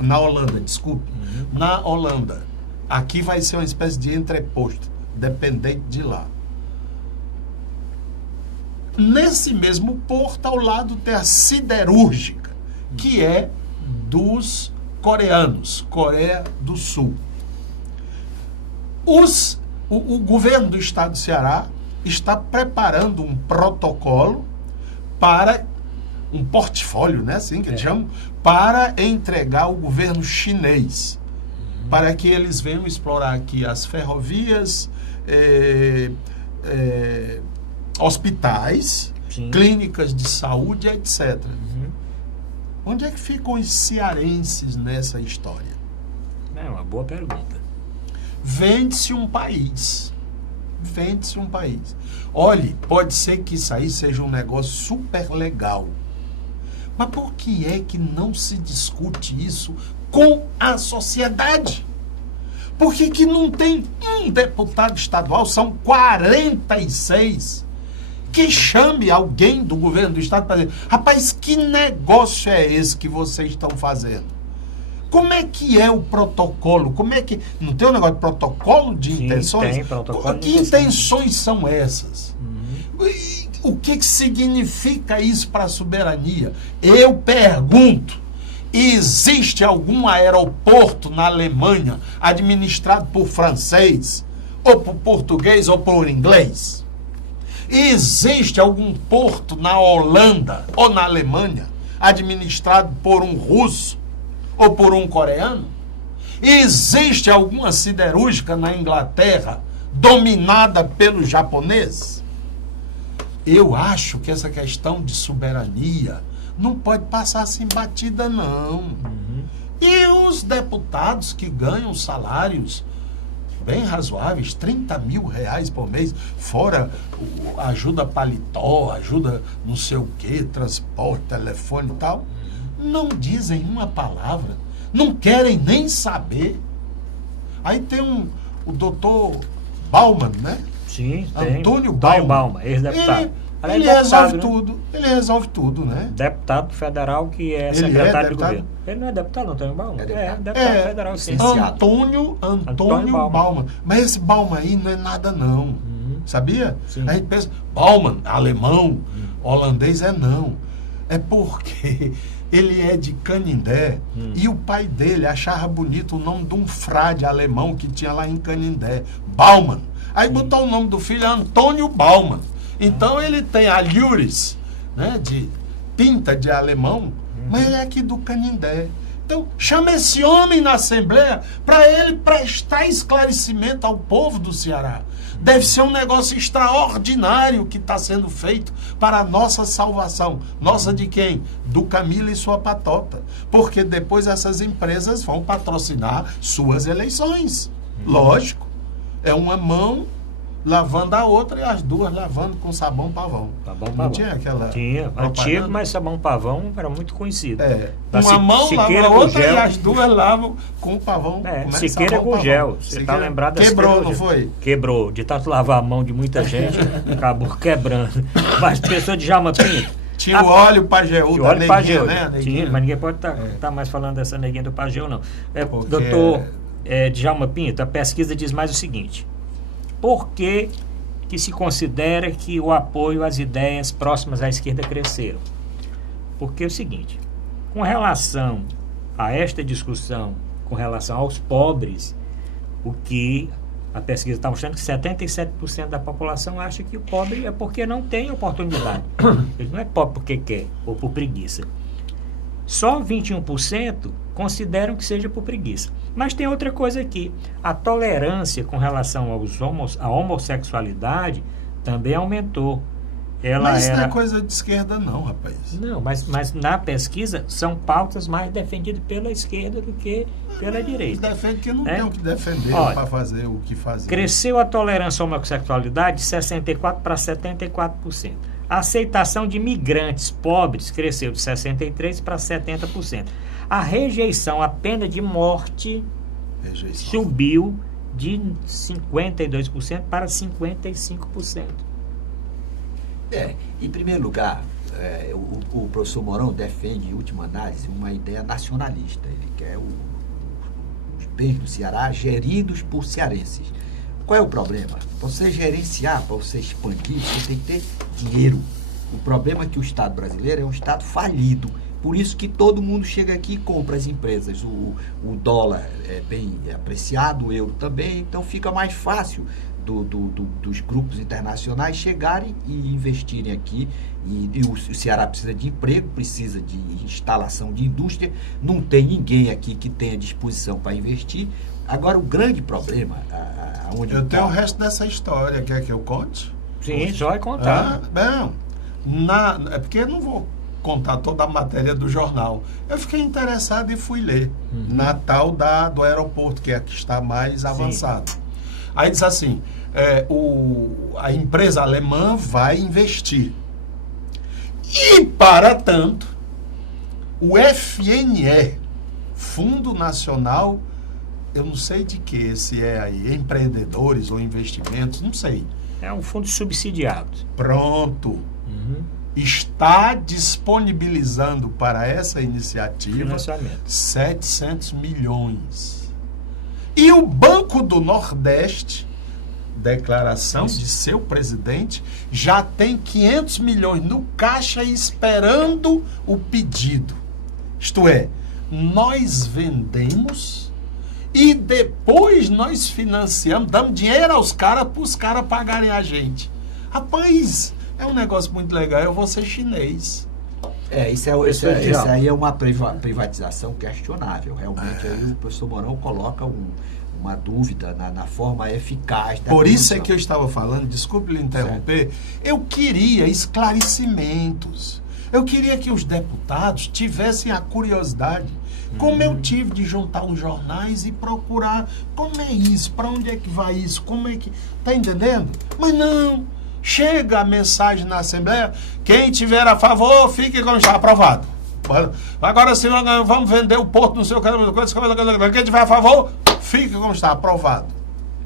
Na Holanda, desculpe. Na Holanda. Aqui vai ser uma espécie de entreposto, dependente de lá. Nesse mesmo porto, ao lado tem a siderúrgica, que é dos coreanos, Coreia do Sul. O governo do estado do Ceará está preparando um protocolo para um portfólio, né, assim que eles chamam, para entregar ao governo chinês, para que eles venham explorar aqui as ferrovias, hospitais, Sim. clínicas de saúde, etc. Onde é que ficam os cearenses nessa história? É uma boa pergunta. Vende-se um país. Vende-se um país. Olhe, pode ser que isso aí seja um negócio super legal. Mas por que é que não se discute isso com a sociedade? Por que não tem um deputado estadual, são 46, que chame alguém do governo do estado para dizer, rapaz, que negócio é esse que vocês estão fazendo? Como é que é o protocolo? Como é que... Não tem um negócio de protocolo de intenções? Tem protocolo que intenções são essas? O que significa isso para a soberania? Eu pergunto, existe algum aeroporto na Alemanha administrado por francês, ou por português, ou por inglês? Existe algum porto na Holanda ou na Alemanha administrado por um russo ou por um coreano? Existe alguma siderúrgica na Inglaterra dominada pelos japoneses? Eu acho que essa questão de soberania não pode passar assim batida, não. E os deputados que ganham salários bem razoáveis, 30 mil reais por mês, fora ajuda paletó, ajuda não sei o que, transporte, telefone e tal, não dizem uma palavra, não querem nem saber. Aí tem o doutor Bauman, né? Sim, tem. Antônio Bauman, ex-deputado. Ele resolve tudo. Ele resolve tudo, né? Deputado federal que é secretário do governo. Ele não é deputado, Antônio Bauman? É deputado federal, sim. Antônio Bauman. Mas esse Bauman aí não é nada, não. Sabia? Sim. A gente pensa, Bauman, alemão, holandês, não. É porque ele é de Canindé e o pai dele achava bonito o nome de um frade alemão que tinha lá em Canindé, Baumann. Aí botou o nome do filho Antônio Baumann. Então ele tem a Lures, né, de pinta de alemão, mas ele é aqui do Canindé. Então, chama esse homem na Assembleia para ele prestar esclarecimento ao povo do Ceará. Deve ser um negócio extraordinário que está sendo feito para a nossa salvação. Nossa de quem? Do Camilo e sua patota. Porque depois essas empresas vão patrocinar suas eleições. Lógico. É uma mão lavando a outra e as duas lavando com sabão pavão. Sabão Não pavão. tinha aquela... Tinha, antigo, mas sabão pavão era muito conhecido. Uma mão lava a outra e as duas lavam com o pavão. Siqueira com gel. Você está lembrado dessa? Quebrou, não foi? Quebrou. De tanto lavar a mão de muita gente, acabou quebrando. Mas pessoa de Djalma Pinto. Tinha o óleo Pajeú da neguinha, né? Tinha, mas ninguém pode estar mais falando dessa neguinha do Pajeú, não. Doutor Djalma Pinto, a pesquisa diz mais o seguinte: por que se considera que o apoio às ideias próximas à esquerda cresceram? Porque é o seguinte, com relação a esta discussão, com relação aos pobres, o que a pesquisa está mostrando que 77% da população acha que o pobre é porque não tem oportunidade. Ele não é pobre porque quer ou por preguiça. Só 21% consideram que seja por preguiça. Mas tem outra coisa aqui. A tolerância com relação à homossexualidade também aumentou. Mas isso não é coisa de esquerda não, rapaz. Não, mas na pesquisa são pautas mais defendidas pela esquerda do que pela direita. Defende que não tem o que defender para fazer o que fazer. Cresceu a tolerância à homossexualidade de 64% para 74%. A aceitação de migrantes pobres cresceu de 63% para 70%. A rejeição à pena de morte subiu de 52% para 55%. Em primeiro lugar, o professor Mourão defende, em última análise, uma ideia nacionalista. Ele quer os bens do Ceará geridos por cearenses. Qual é o problema? Para você gerenciar, para você expandir, você tem que ter dinheiro. O problema é que o Estado brasileiro é um Estado falido. Por isso que todo mundo chega aqui e compra as empresas. O dólar é bem apreciado, o euro também, então fica mais fácil dos grupos internacionais chegarem e investirem aqui. E o Ceará precisa de emprego, precisa de instalação de indústria, não tem ninguém aqui que tenha disposição para investir. Agora, o grande problema... Eu tenho o resto dessa história, quer que eu conte? Sim, só vai contar. É porque eu não vou contar toda a matéria do jornal. Eu fiquei interessado e fui ler. Na tal do aeroporto, que é a que está mais avançada. Aí diz assim, a empresa alemã vai investir. E, para tanto, o FNE, Fundo Nacional, eu não sei de que esse é aí, empreendedores ou investimentos, não sei. É um fundo subsidiado. Pronto. Está disponibilizando para essa iniciativa 700 milhões. E o Banco do Nordeste, declaração de seu presidente, já tem 500 milhões no caixa esperando o pedido. Isto é, nós vendemos e depois nós financiamos, damos dinheiro aos caras para os caras pagarem a gente. Rapaz, é um negócio muito legal, eu vou ser chinês. Isso aí é uma privatização questionável. Realmente, aí o professor Mourão coloca uma dúvida na forma eficaz da Por isso é que eu estava falando, desculpe lhe interromper, eu queria esclarecimentos. Eu queria que os deputados tivessem a curiosidade, como eu tive, de juntar os jornais e procurar como é isso, para onde é que vai isso, como é que... Tá entendendo? Mas não... Chega a mensagem na Assembleia, quem tiver a favor, fique como está aprovado. Agora, se vamos vender o porto, não sei o que, quem tiver a favor, fique como está aprovado.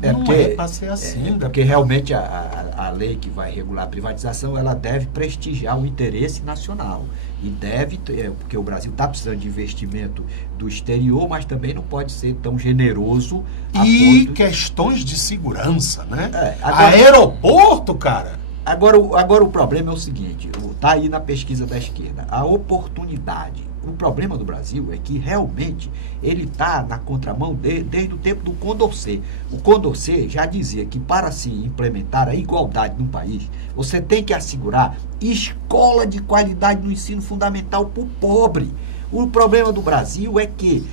Não é para ser assim. Porque realmente a lei que vai regular a privatização, ela deve prestigiar o interesse nacional. E deve, porque o Brasil está precisando de investimento do exterior, mas também não pode ser tão generoso. E questões de segurança, né? Aeroporto, cara. Agora o problema é o seguinte, está aí na pesquisa da esquerda, a oportunidade. O problema do Brasil é que realmente ele está na contramão desde o tempo do Condorcet. O Condorcet já dizia que para se implementar a igualdade no país, você tem que assegurar escola de qualidade no ensino fundamental para o pobre. O problema do Brasil é que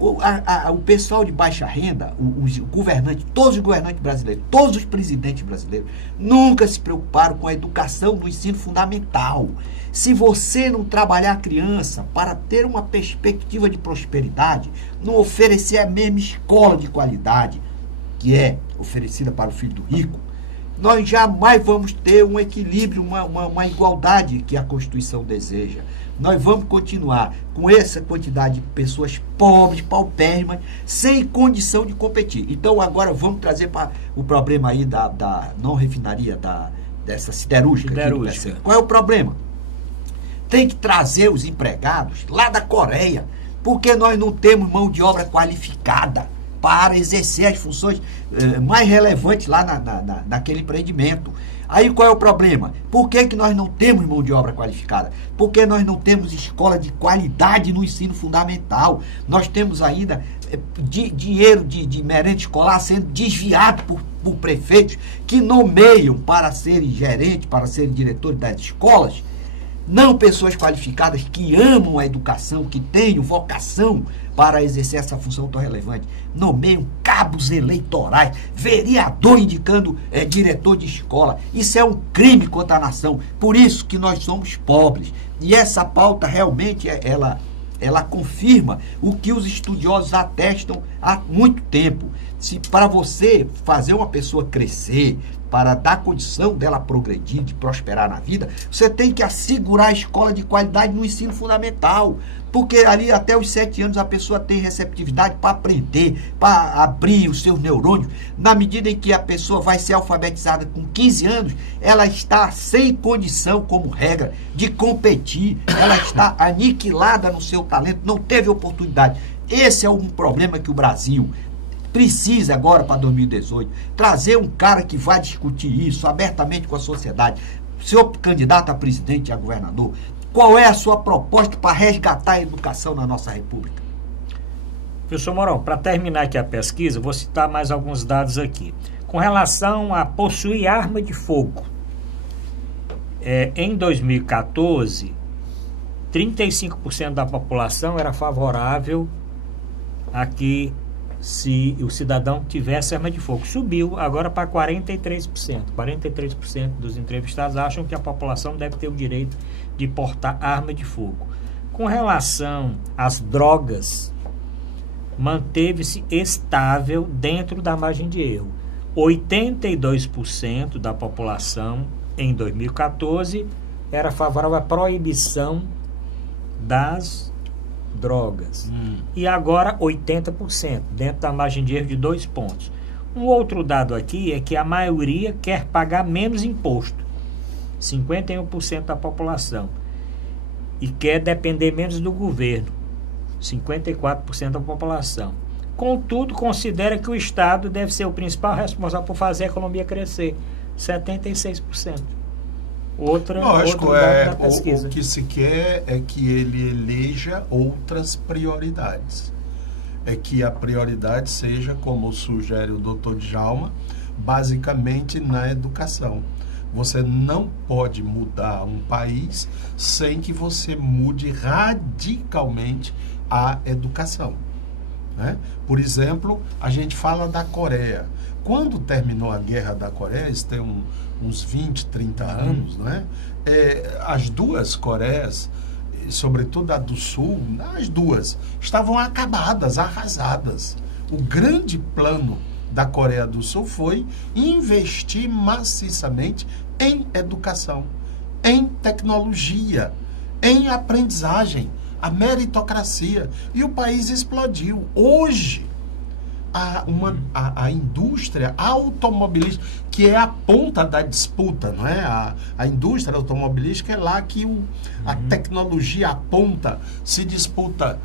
o pessoal de baixa renda, os governantes, todos os governantes brasileiros, todos os presidentes brasileiros, nunca se preocuparam com a educação no ensino fundamental. Se você não trabalhar a criança para ter uma perspectiva de prosperidade, não oferecer a mesma escola de qualidade que é oferecida para o filho do rico, nós jamais vamos ter um equilíbrio, uma igualdade que a Constituição deseja. Nós vamos continuar com essa quantidade de pessoas pobres, paupérrimas, sem condição de competir. Então, agora vamos trazer para o problema aí da não refinaria, dessa siderúrgica. Qual é o problema? Tem que trazer os empregados lá da Coreia, porque nós não temos mão de obra qualificada para exercer as funções mais relevantes lá naquele empreendimento. Aí qual é o problema? Por que nós não temos mão de obra qualificada? Porque nós não temos escola de qualidade no ensino fundamental. Nós temos ainda dinheiro de merenda escolar sendo desviado por prefeitos que nomeiam para serem gerentes, para serem diretores das escolas, não pessoas qualificadas que amam a educação, que tenham vocação para exercer essa função tão relevante. Nomeiam cabos eleitorais, vereador indicando diretor de escola. Isso é um crime contra a nação. Por isso que nós somos pobres. E essa pauta realmente, ela confirma o que os estudiosos atestam há muito tempo. Se para você fazer uma pessoa crescer, para dar condição dela progredir, de prosperar na vida, você tem que assegurar a escola de qualidade no ensino fundamental. Porque ali até os 7 anos a pessoa tem receptividade para aprender, para abrir os seus neurônios. Na medida em que a pessoa vai ser alfabetizada com 15 anos, ela está sem condição, como regra, de competir. Ela está aniquilada no seu talento, não teve oportunidade. Esse é um problema que o Brasil precisa agora para 2018, trazer um cara que vai discutir isso abertamente com a sociedade. Senhor candidato a presidente e a governador, qual é a sua proposta para resgatar a educação na nossa república? Professor Mourão, para terminar aqui a pesquisa, vou citar mais alguns dados aqui. Com relação a possuir arma de fogo, em 2014, 35% da população era favorável a que se o cidadão tivesse arma de fogo. Subiu agora para 43%. 43% dos entrevistados acham que a população deve ter o direito de portar arma de fogo. Com relação às drogas, manteve-se estável dentro da margem de erro. 82% da população em 2014 era favorável à proibição das drogas. E agora 80%, dentro da margem de erro de 2 pontos. Um outro dado aqui é que a maioria quer pagar menos imposto, 51% da população, e quer depender menos do governo, 54% da população. Contudo, considera que o Estado deve ser o principal responsável por fazer a economia crescer, 76%. Lógico, outro dado da pesquisa. O que se quer é que ele eleja outras prioridades. É que a prioridade seja, como sugere o Dr. Djalma, basicamente na educação. Você não pode mudar um país sem que você mude radicalmente a educação, né? Por exemplo, a gente fala da Coreia. Quando terminou a guerra da Coreia, isso tem uns 20, 30 anos, né? As duas Coreias, sobretudo a do Sul, as duas, estavam acabadas, arrasadas. O grande plano da Coreia do Sul foi investir maciçamente em educação, em tecnologia, em aprendizagem, a meritocracia. E o país explodiu. Hoje, a indústria automobilística, que é a ponta da disputa, não é? A indústria automobilística é lá que a tecnologia, a ponta, se disputa.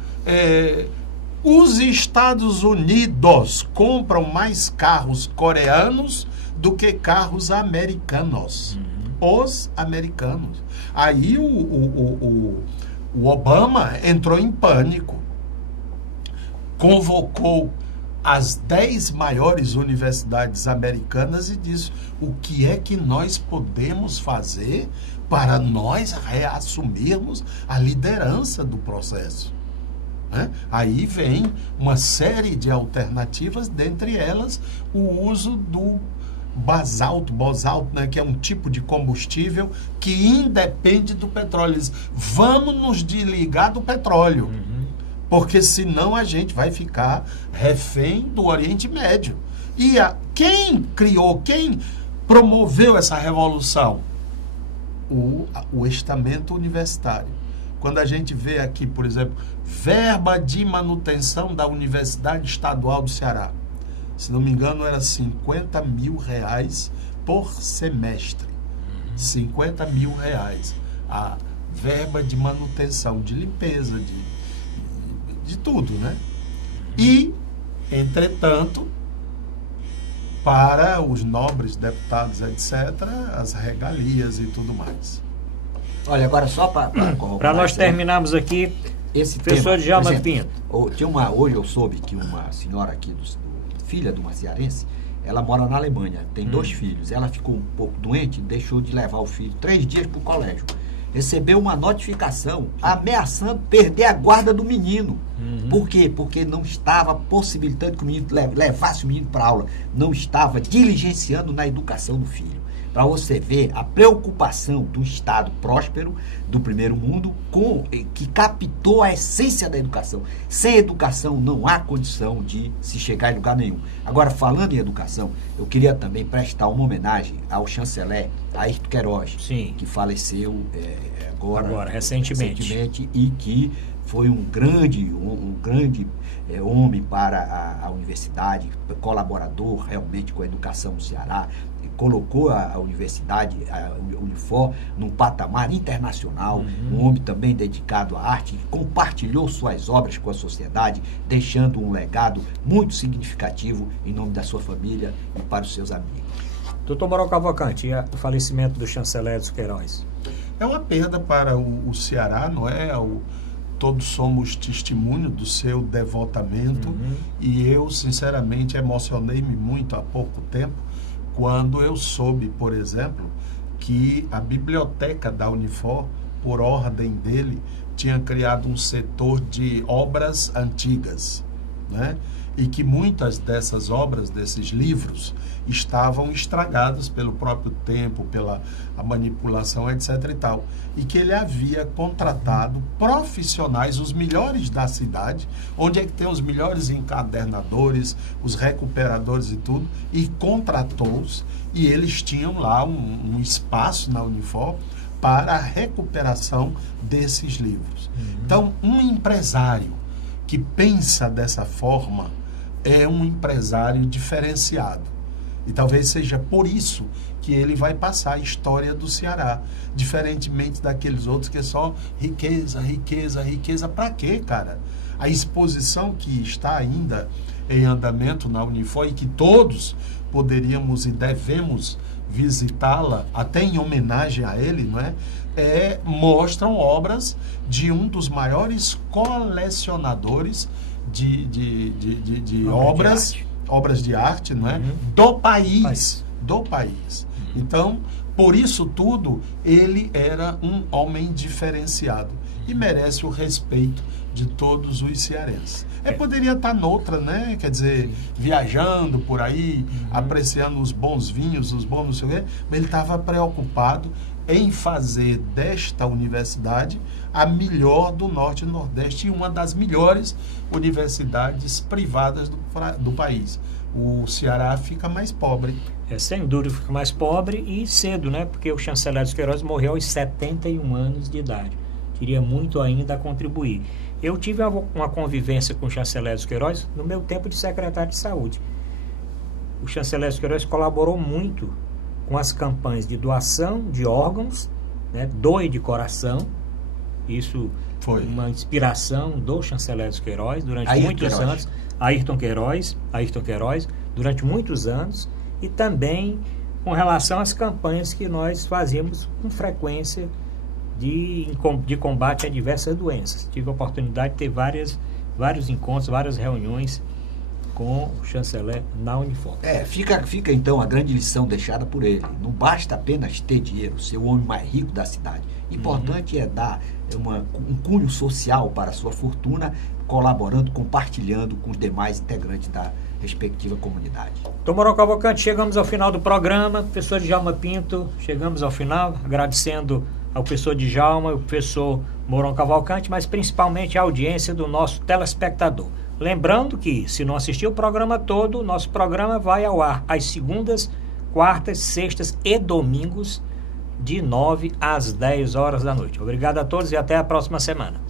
Os Estados Unidos compram mais carros coreanos do que carros americanos. os americanos. Aí o Obama entrou em pânico, convocou as 10 maiores universidades americanas e disse: o que é que nós podemos fazer para nós reassumirmos a liderança do processo? Aí vem uma série de alternativas, dentre elas o uso do basalto, né, que é um tipo de combustível que independe do petróleo. Eles, vamos nos desligar do petróleo, porque senão a gente vai ficar refém do Oriente Médio. E quem promoveu essa revolução? O estamento universitário. Quando a gente vê aqui, por exemplo, verba de manutenção da Universidade Estadual do Ceará, se não me engano era R$50 mil por semestre. R$50 mil. A verba de manutenção, de limpeza, de tudo, né? E, entretanto, para os nobres deputados, etc., as regalias e tudo mais. Olha, agora só para nós terminarmos aqui, esse professor Djalma Pinto. Hoje eu soube que uma senhora aqui, filha de uma cearense, ela mora na Alemanha, tem 2 filhos. Ela ficou um pouco doente, deixou de levar o filho 3 dias para o colégio. Recebeu uma notificação ameaçando perder a guarda do menino. Por quê? Porque não estava possibilitando que o menino levasse o menino para aula. Não estava diligenciando na educação do filho. Para você ver a preocupação do Estado próspero do primeiro mundo que captou a essência da educação. Sem educação não há condição de se chegar em lugar nenhum. Agora, falando em educação, eu queria também prestar uma homenagem ao chanceler Ayrton Queiroz, que faleceu agora recentemente, e que foi um grande homem para a universidade, colaborador realmente com a educação no Ceará, colocou a universidade, a Unifor, num patamar internacional, um homem também dedicado à arte, compartilhou suas obras com a sociedade, deixando um legado muito significativo em nome da sua família e para os seus amigos. Doutor Mauro Cavalcante, e o falecimento do chanceler dos Queiroz? É uma perda para o Ceará, não é? Todos somos testemunho do seu devotamento, e eu, sinceramente, emocionei-me muito há pouco tempo quando eu soube, por exemplo, que a biblioteca da Unifor, por ordem dele, tinha criado um setor de obras antigas, né? E que muitas dessas obras, desses livros, estavam estragados pelo próprio tempo, pela a manipulação, etc. e tal. E que ele havia contratado profissionais, os melhores da cidade, onde é que tem os melhores encadernadores, os recuperadores e tudo, e contratou-os, e eles tinham lá um espaço na Unifor para a recuperação desses livros. Então, um empresário que pensa dessa forma é um empresário diferenciado. E talvez seja por isso que ele vai passar a história do Ceará, diferentemente daqueles outros que é só riqueza, riqueza, riqueza. Para quê, cara? A exposição que está ainda em andamento na Unifor, e que todos poderíamos e devemos visitá-la, até em homenagem a ele, não é? Mostram obras de um dos maiores colecionadores de obras de arte, não é? Do país. Então, por isso tudo, ele era um homem diferenciado e merece o respeito de todos os cearenses. Poderia estar noutra, né? Quer dizer, viajando por aí, apreciando os bons vinhos, os bons não sei o quê, mas ele estava preocupado em fazer desta universidade a melhor do Norte e Nordeste e uma das melhores universidades privadas do país. O Ceará fica mais pobre. Sem dúvida, fica mais pobre e cedo, né? Porque o chanceler dos Queiroz morreu aos 71 anos de idade. Teria muito ainda a contribuir. Eu tive uma convivência com o chanceler dos Queiroz no meu tempo de secretário de saúde. O chanceler dos Queiroz colaborou muito com as campanhas de doação de órgãos, né? Doe de coração. Isso foi uma inspiração do chanceler dos Queiroz durante muitos anos. Ayrton Queiroz, durante muitos anos, e também com relação às campanhas que nós fazemos com frequência de combate a diversas doenças. Tive a oportunidade de ter vários encontros, várias reuniões com o chanceler na Unifor. Fica então a grande lição deixada por ele. Não basta apenas ter dinheiro, ser o homem mais rico da cidade. Importante é dar um cunho social para a sua fortuna, colaborando, compartilhando com os demais integrantes da respectiva comunidade. Tom Mourão Cavalcante, chegamos ao final do programa. Professor Djalma Pinto, chegamos ao final, agradecendo ao professor Djalma e ao professor Mourão Cavalcante, mas principalmente a audiência do nosso telespectador. Lembrando que, se não assistiu o programa todo, o nosso programa vai ao ar às segundas, quartas, sextas e domingos, de 9 às 10 horas da noite. Obrigado a todos e até a próxima semana.